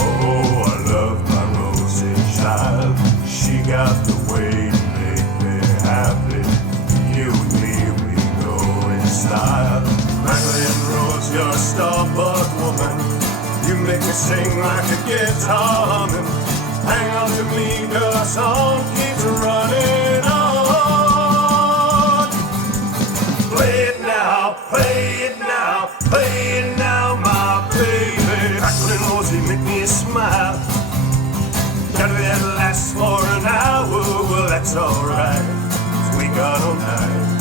Oh, I love my Rosie child. She got the way to make me happy. You and me, we go in me sing like a guitar humming. Hang on to me, girl, our song keeps running on. Play it now, play it now, play it now, my baby. Crackling rosy, make me smile. Gotta be that last for an hour, well that's alright, 'cause we got all night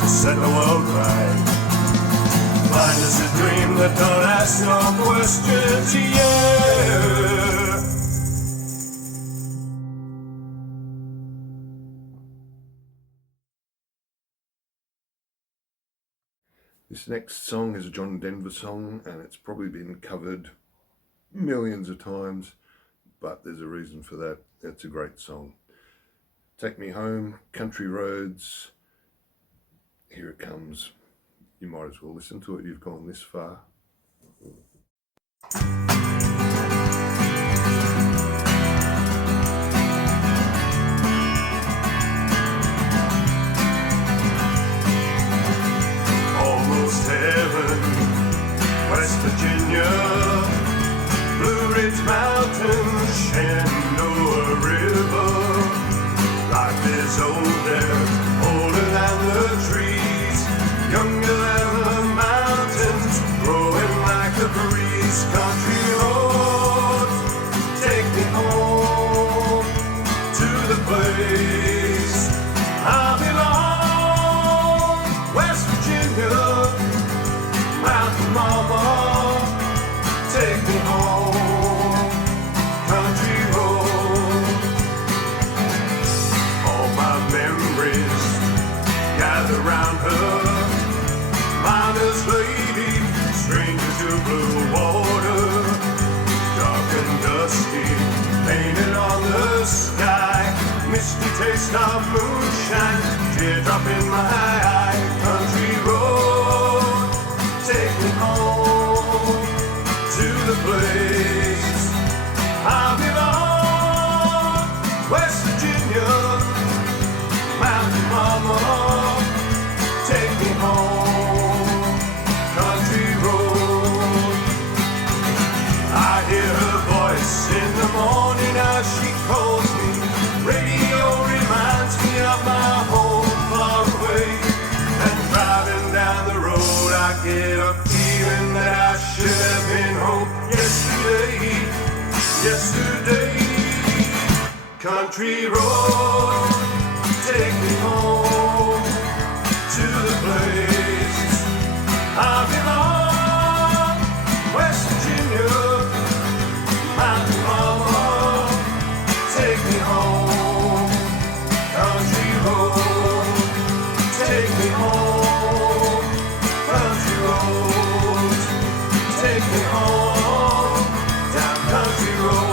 to set the world right. Find us a dream that don't ask no questions, yeah. This next song is a John Denver song, and it's probably been covered millions of times, but there's a reason for that. It's a great song. Take Me Home, Country Roads. Here it comes. You might as well listen to it. You've gone this far. Almost heaven, West Virginia, Blue Ridge Mountains, Shenandoah River. Life is older, older than the trees, younger than the mountains, growing like the breeze. Country roads, take me home to the place I belong. West Virginia, Mountain Mama, take me home. Country road, all my memories gather round her. Miner's lady, stranger to blue water, dark and dusty, painted on the sky. Misty taste of moonshine, teardrop in my eye. Country road, take me home to the place I belong. West Virginia, Mountain Mama, take me home. Country road, I hear her voice in the morning as she calls me. Radio reminds me of my home far away. And driving down the road, I get a feeling that I should have been home yesterday. Yesterday, country road, take me home to the place I belong. West Virginia, Mountain Mama, take me home. Country road, take me home. Country road, take me home. Down country road.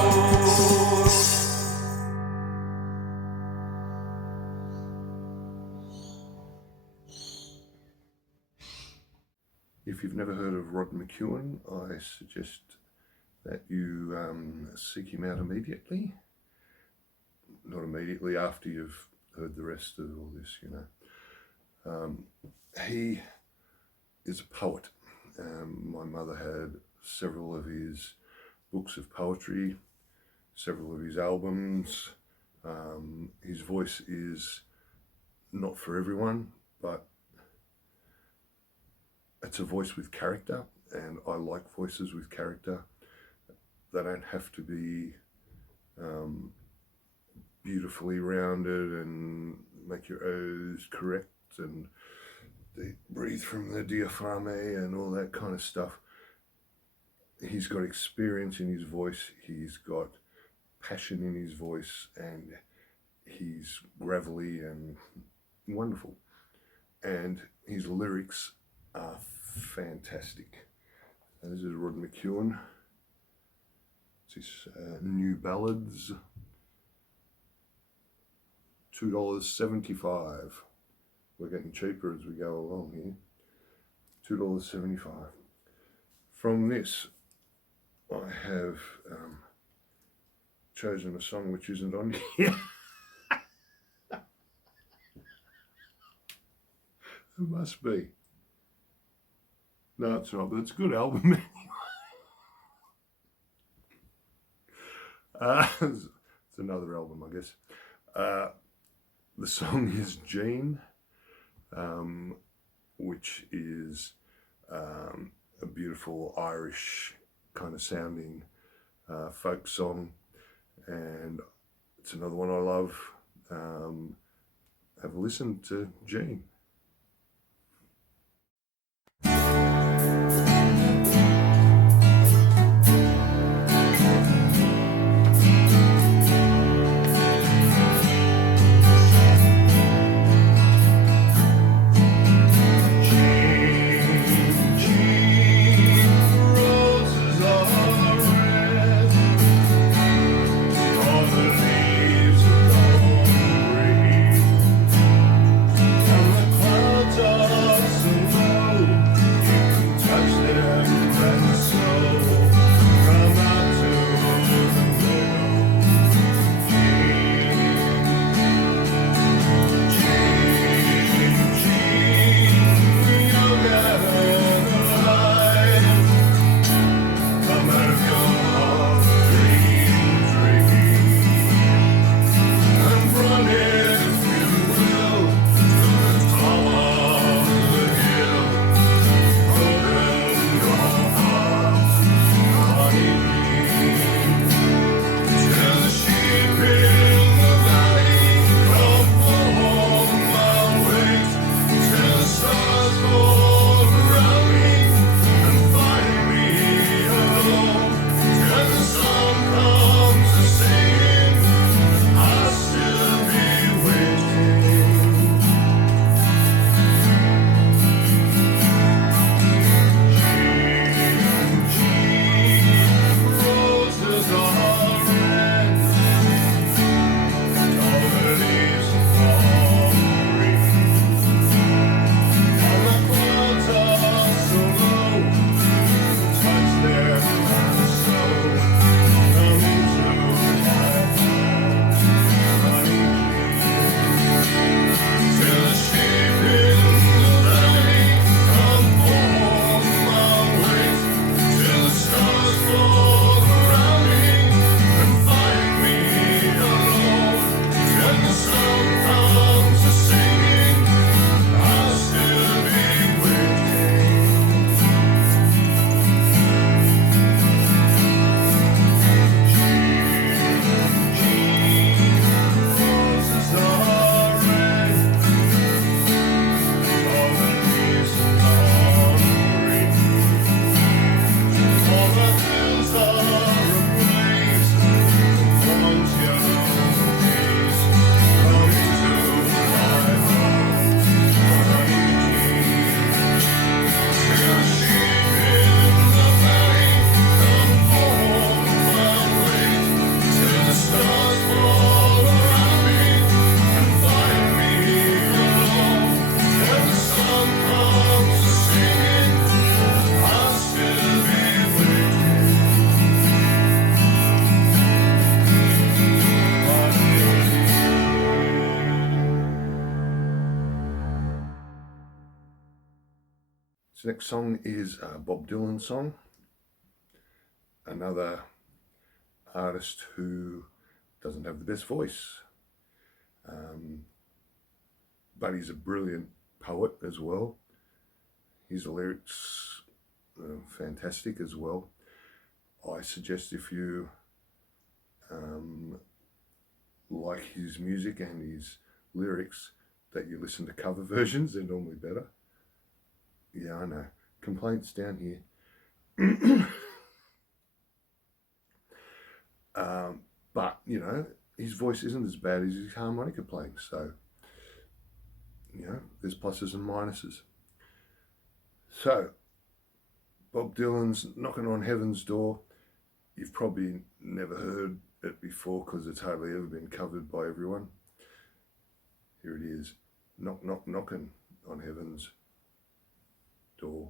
If you've never heard of Rod McEwen, I suggest that you seek him out immediately. Not immediately, after you've heard the rest of all this, you know. He is a poet. My mother had several of his books of poetry, several of his albums. His voice is not for everyone, but it's a voice with character, and I like voices with character. They don't have to be beautifully rounded and make your O's correct and they breathe from the diaphragm and all that kind of stuff. He's got experience in his voice, he's got passion in his voice, and he's gravelly and wonderful. And his lyrics are fantastic. And this is Rod McEwen. It's his new ballads. $2.75. We're getting cheaper as we go along here. $2.75. From this, I have chosen a song which isn't on here. It must be. No, it's not, but it's a good album anyway. It's another album, I guess. The song is Jean, which is a beautiful Irish kind of sounding folk song, and it's another one I love. Have a listen to Jean. This next song is a Bob Dylan song, another artist who doesn't have the best voice, but he's a brilliant poet as well. His lyrics are fantastic as well. I suggest if you like his music and his lyrics that you listen to cover versions. They're normally better. Yeah, I know. Complaints down here. But, you know, his voice isn't as bad as his harmonica playing. So, you know, there's pluses and minuses. So, Bob Dylan's Knocking on Heaven's Door. You've probably never heard it before because it's hardly ever been covered by everyone. Here it is. Knock, knock, knocking on heaven's door.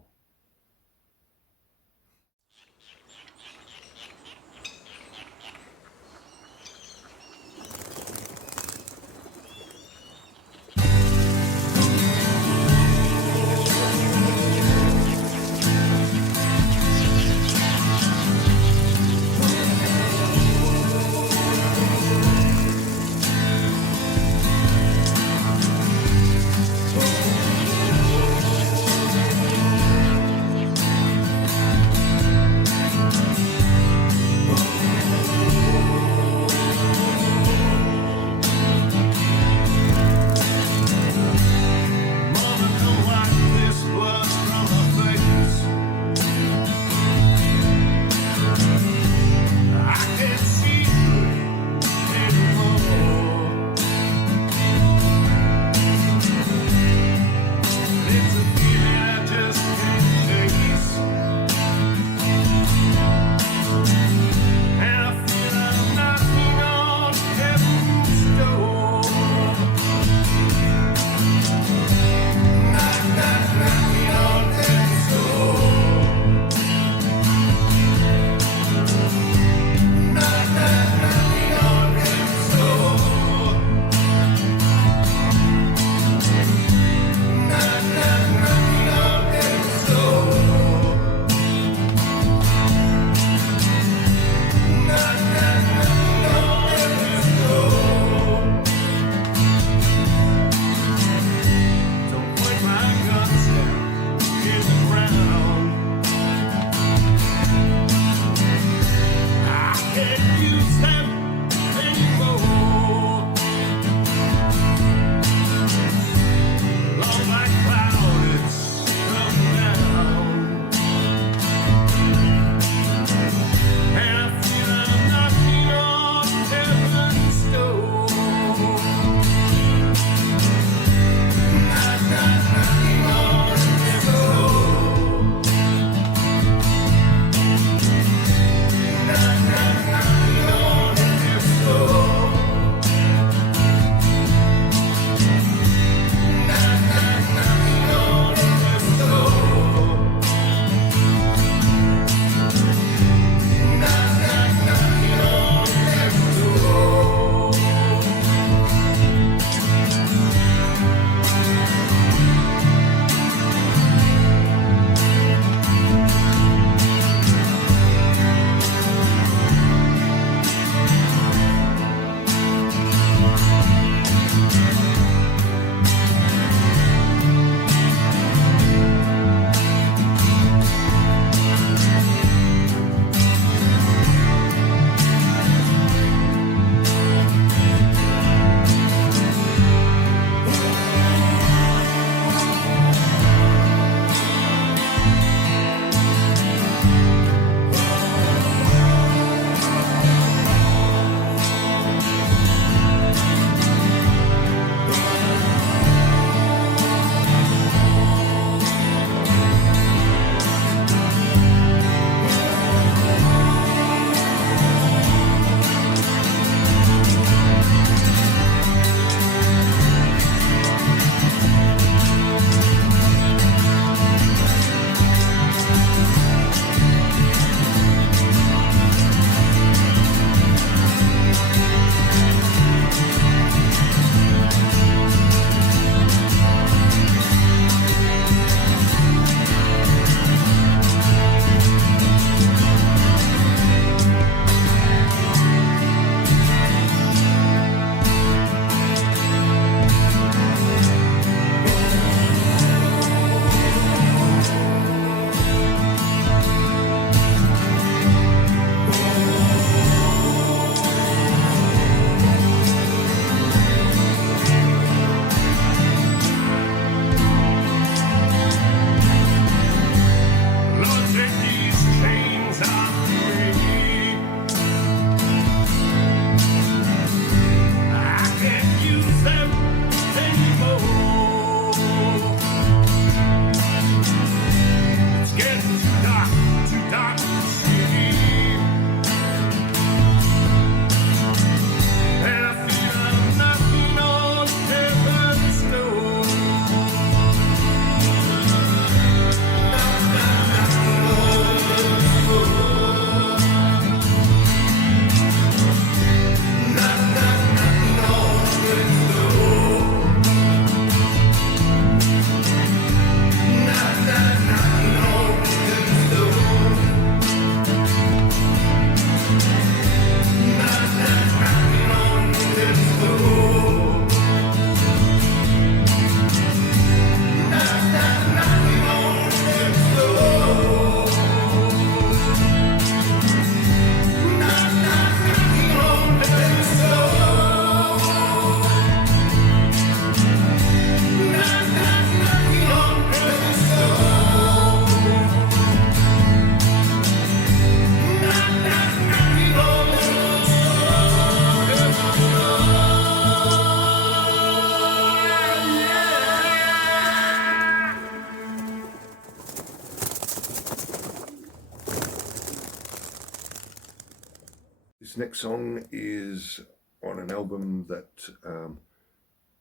This next song is on an album that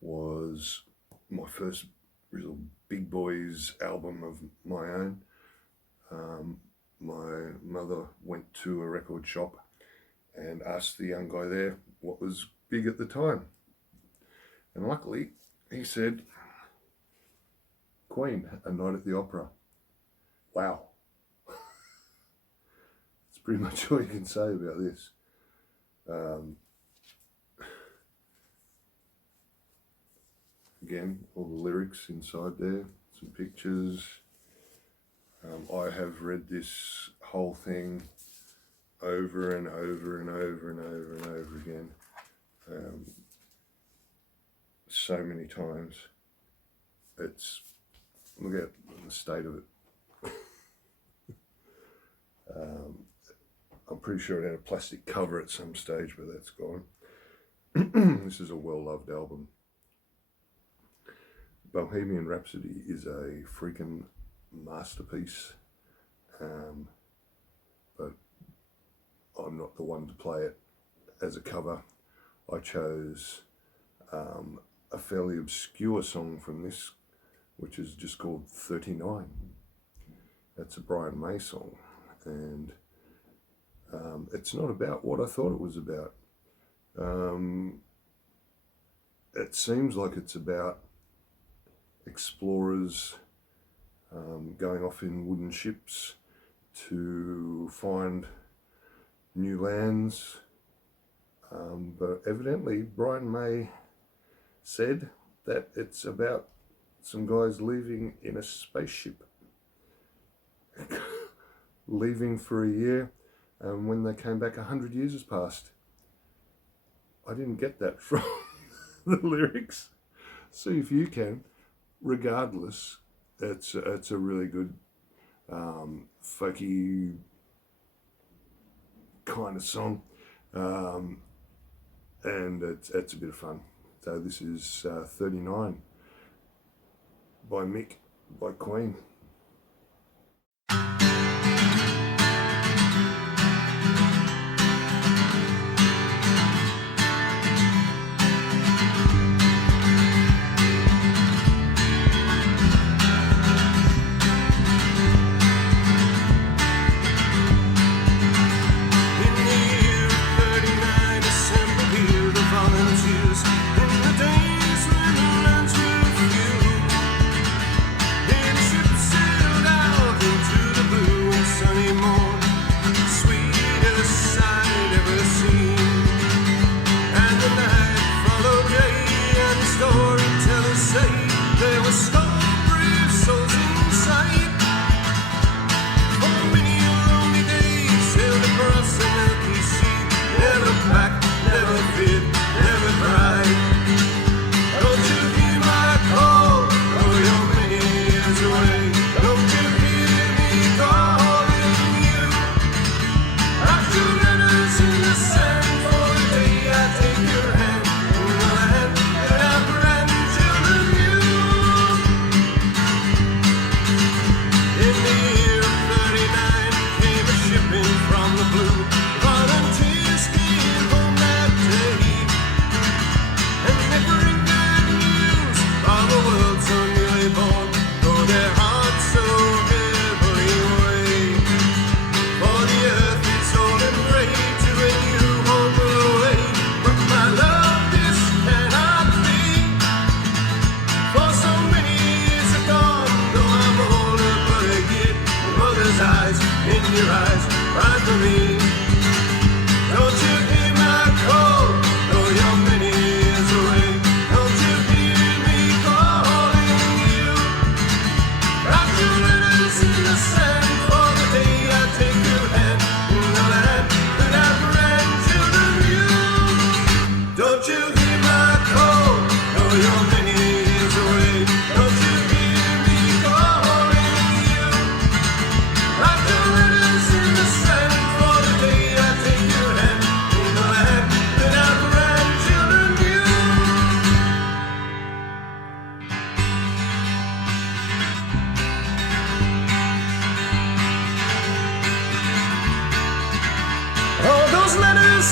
was my first real big boys album of my own. My mother went to a record shop and asked the young guy there what was big at the time. And luckily, he said, Queen, A Night at the Opera. Wow. That's pretty much all you can say about this. Again, all the lyrics inside there, some pictures. I have read this whole thing over and over and over and over and over again, so many times. It's, look at the state of it. I'm pretty sure it had a plastic cover at some stage, but that's gone. This is a well-loved album. Bohemian Rhapsody is a freaking masterpiece, but I'm not the one to play it as a cover. I chose a fairly obscure song from this, which is just called 39. That's a Brian May song, and it's not about what I thought it was about. It seems like it's about explorers going off in wooden ships to find new lands, but evidently Brian May said that it's about some guys leaving in a spaceship, leaving for a year, and when they came back 100 years has passed. I didn't get that from the lyrics. See if you can. Regardless, it's a really good folky kind of song, and it's a bit of fun. So this is 39 by MIK by Queen.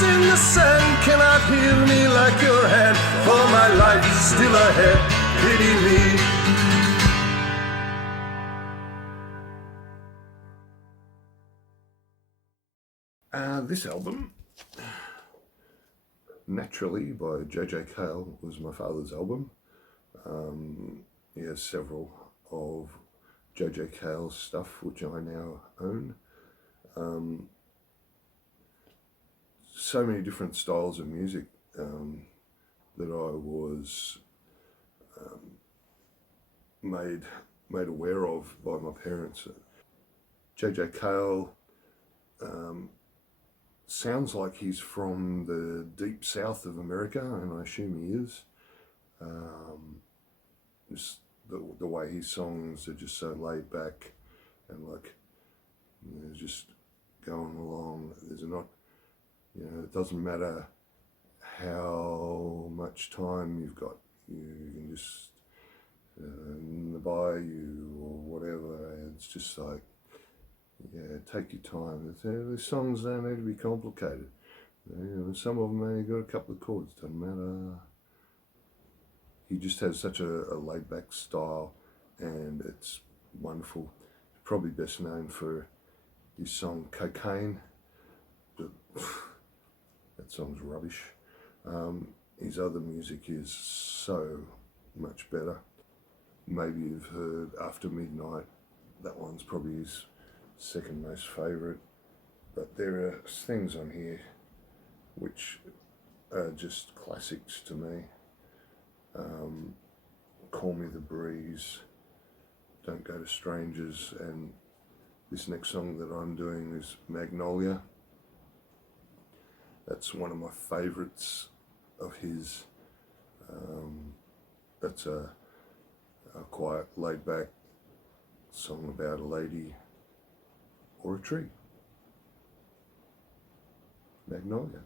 In the sand cannot heal me like your hand, for my life still ahead, pity me. This album, Naturally by J.J. Cale, was my father's album. He has several of J.J. Cale's stuff which I now own. So many different styles of music that I was made aware of by my parents. J.J. Cale sounds like he's from the deep south of America, and I assume he is. Just the way his songs are just so laid back and like, just going along. There's not, it doesn't matter how much time you've got. You can just in the bayou or whatever. It's just like, take your time. The songs don't need to be complicated. Some of them only got a couple of chords. Doesn't matter. He just has such a laid-back style, and it's wonderful. Probably best known for his song "Cocaine," but that song's rubbish. His other music is so much better. Maybe you've heard "After Midnight." That one's probably his second most favourite. But there are things on here which are just classics to me. Call Me the Breeze, Don't Go to Strangers, and this next song that I'm doing is Magnolia. That's one of my favourites of his. That's a quiet, laid-back song about a lady or a tree. Magnolia.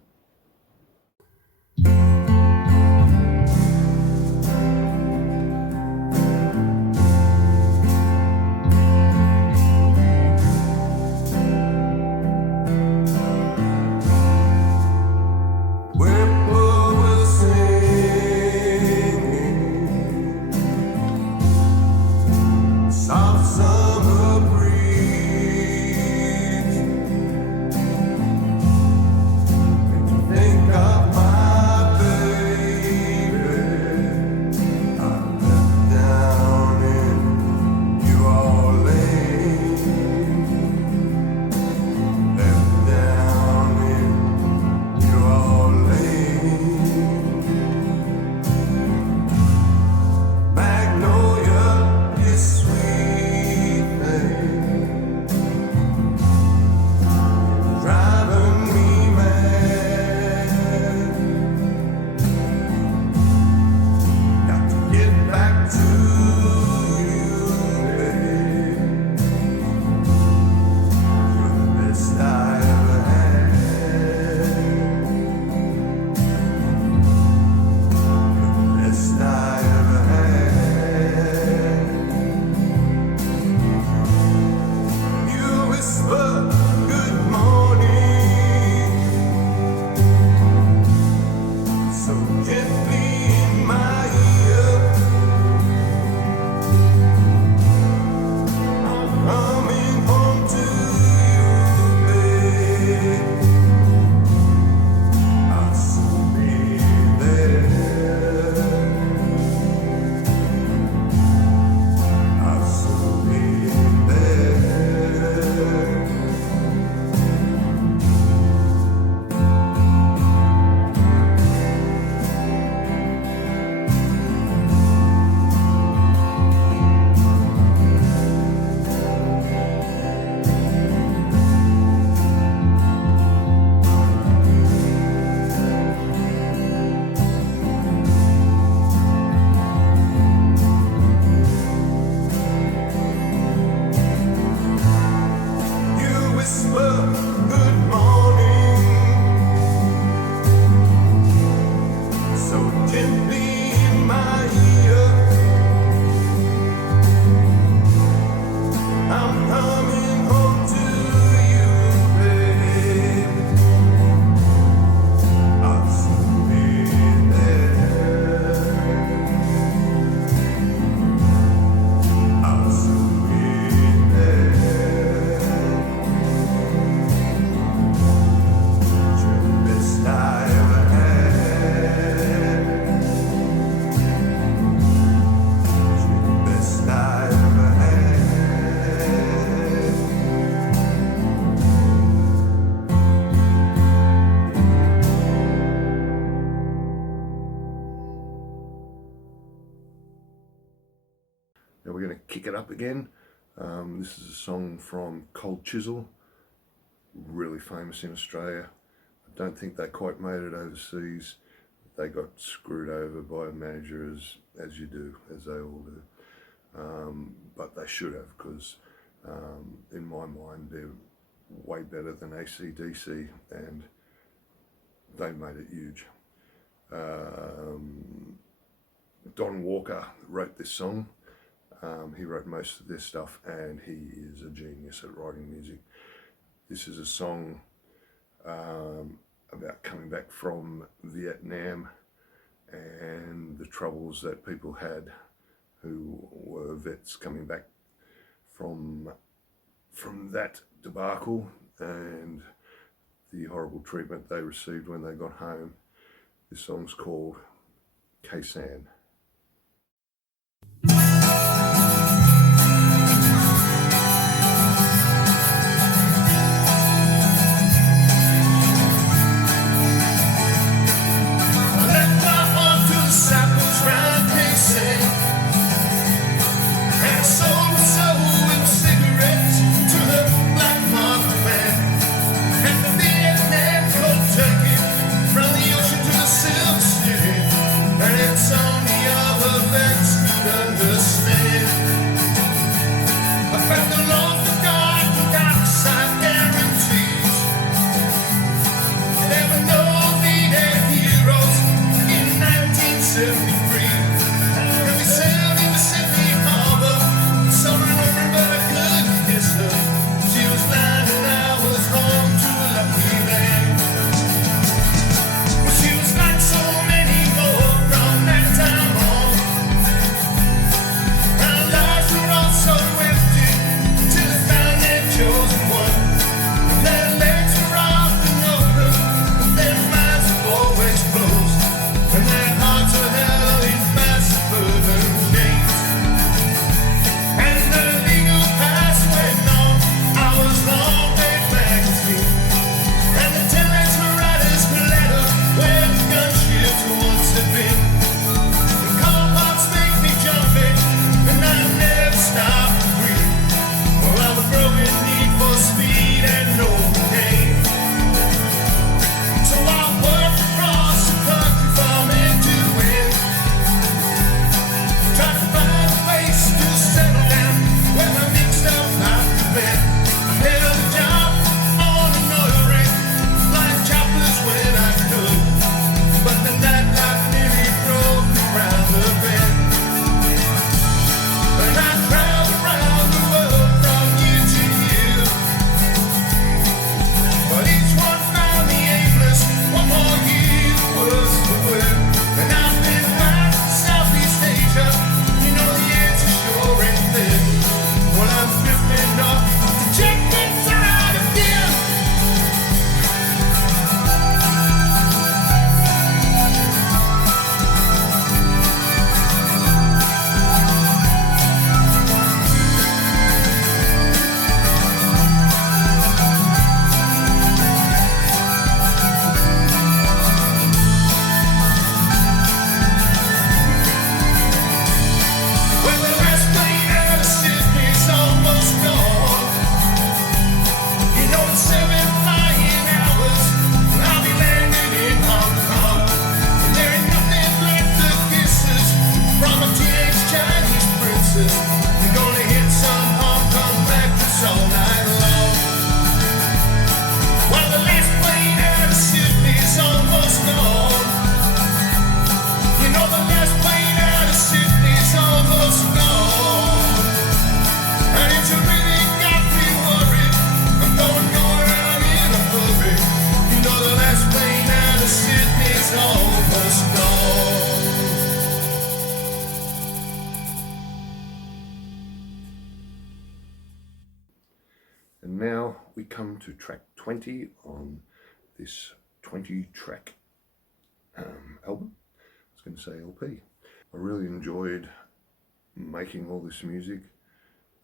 Now we're going to kick it up again. This is a song from Cold Chisel, really famous in Australia. I don't think they quite made it overseas. They got screwed over by a manager, as you do, as they all do. But they should have, because in my mind they're way better than AC/DC, and they made it huge. Don Walker wrote this song. He wrote most of this stuff, and he is a genius at writing music. This is a song about coming back from Vietnam and the troubles that people had who were vets coming back from that debacle and the horrible treatment they received when they got home. This song's called Khe-Sanh. Satin's ran it's only other vets could understand. About the long forgotten dark side guarantees. There were no needed heroes in 1973. And we sailed into Sydney Harbour, soaring over but I couldn't kiss her. She was 9 and I was home to a lucky land. Well, she was like so many more from that time on. Our lives were all so empty till they found their chosen one. And their legs were often open, but their minds were always closed. And their hearts were held in fast suburban chains. And the legal past went on. I was long dead magazine. And the tenants were writers per letter where the gunships once had been. The car parts make me jumpy, and I never stop to breathe. Well, I'm a growing need for speed and no pain. So I work across the country from end to end. Try to find a place to settle down where my mixed up life has been. I held a job on an oil rig, flying choppers when I could. But the nightlife nearly broke me round the bend. And I traveled around the world from year to year. But each one found me aimless. One more year was the win. And I've been back to Southeast Asia. You know the answer sure ain't thin. Well, I'm drifting off to check things out again. Well, the last plane out of Sydney's almost gone. You know it's 7 flying hours. I'll be landing in Hong Kong. And there ain't nothing left of kisses from a teenage Chinese princess. We're gonna hit some Hong Kong actress all night long. While the last plane out of Sydney's almost gone. You know the last plane out of Sydney's almost gone. And it really got me worried. I'm going around in a hurry. You know the last plane out of Sydney's almost gone. And now we come to track 20 on this 20-track album. I was going to say LP. I really enjoyed making all this music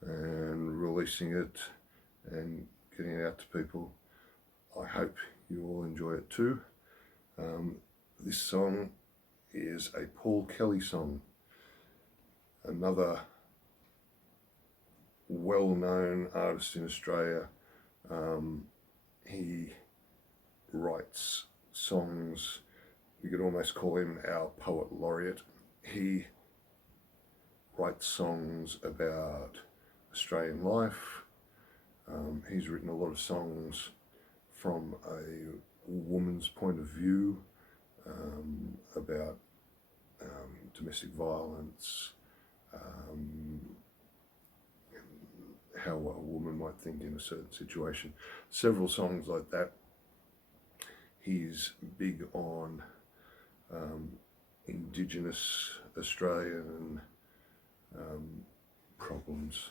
and releasing it and getting it out to people. I hope you all enjoy it too. This song is a Paul Kelly song, another well-known artist in Australia. He writes songs, you could almost call him our poet laureate. He writes songs about Australian life. He's written a lot of songs from a woman's point of view, about domestic violence, how a woman might think in a certain situation. Several songs like that. He's big on Indigenous Australian problems,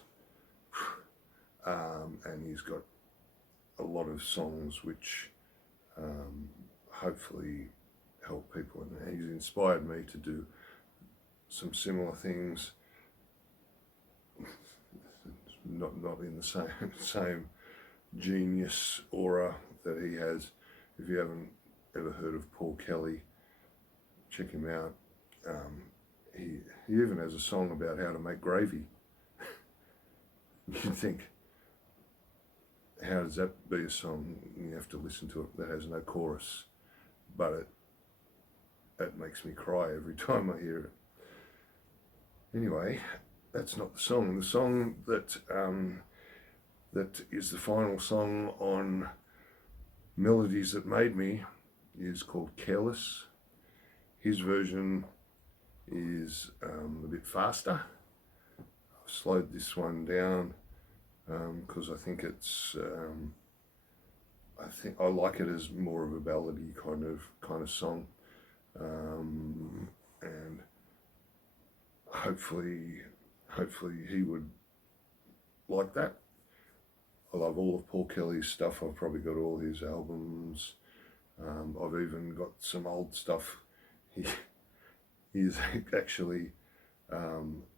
and he's got a lot of songs which hopefully help people, and he's inspired me to do some similar things. Not in the same genius aura that he has. If you haven't ever heard of Paul Kelly, check him out. He even has a song about how to make gravy. You think, how does that be a song? You have to listen to it that has no chorus, but it makes me cry every time I hear it. Anyway, that's not the song. The song that that is the final song on Melodies That Made Me is called Careless. His version is a bit faster. I've slowed this one down because I think it's I like it as more of a ballady kind of song, and hopefully he would like that. I love all of Paul Kelly's stuff. I've probably got all his albums. I've even got some old stuff. He's actually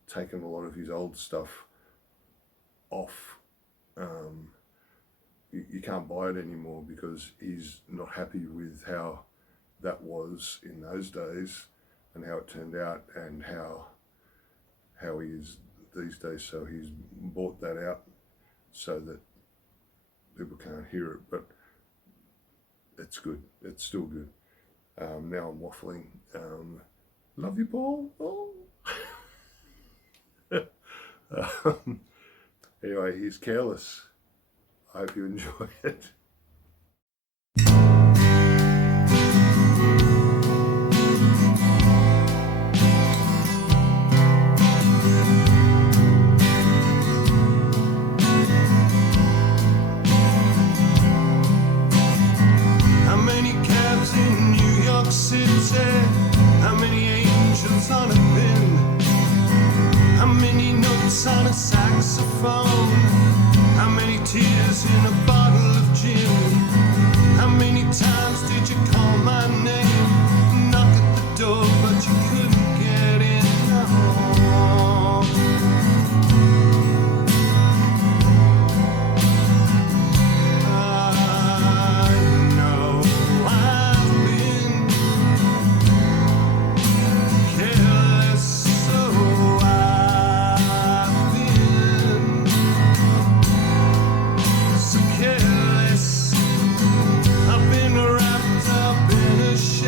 taken a lot of his old stuff off. You can't buy it anymore because he's not happy with how that was in those days and how it turned out and how he is these days. So he's bought that out so that people can't hear it, but it's good. It's still good. Now I'm waffling. Love you, Paul. Oh. Anyway, he's Careless. I hope you enjoy it. How many cabs in New York City? How many angels on a pin? How many notes on a saxophone? How many tears in a bottle of gin? How many times did you call my name? Knock at the door, but you couldn't get in. No. I know I've been careless, so I've been so careless. I've been wrapped up in a shell.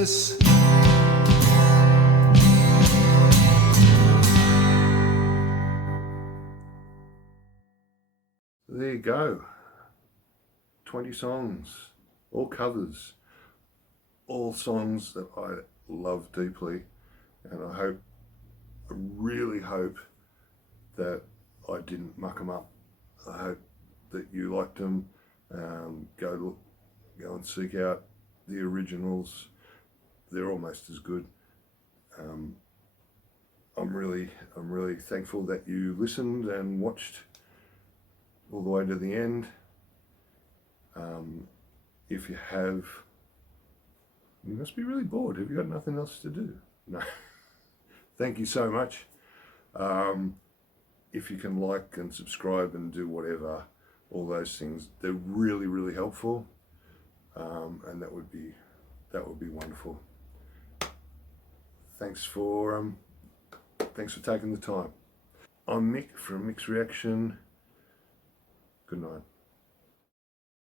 this. There you go. 20 songs, all covers, all songs that I love deeply, and I really hope that I didn't muck them up. I hope that you liked them. Go and seek out the originals. They're almost as good. I'm really thankful that you listened and watched all the way to the end. If you have, you must be really bored. Have you got nothing else to do? No. Thank you so much. If you can like and subscribe and do whatever, all those things, they're really helpful, and that would be wonderful. Thanks for taking the time. I'm Mick from Mix Reaction. Good night.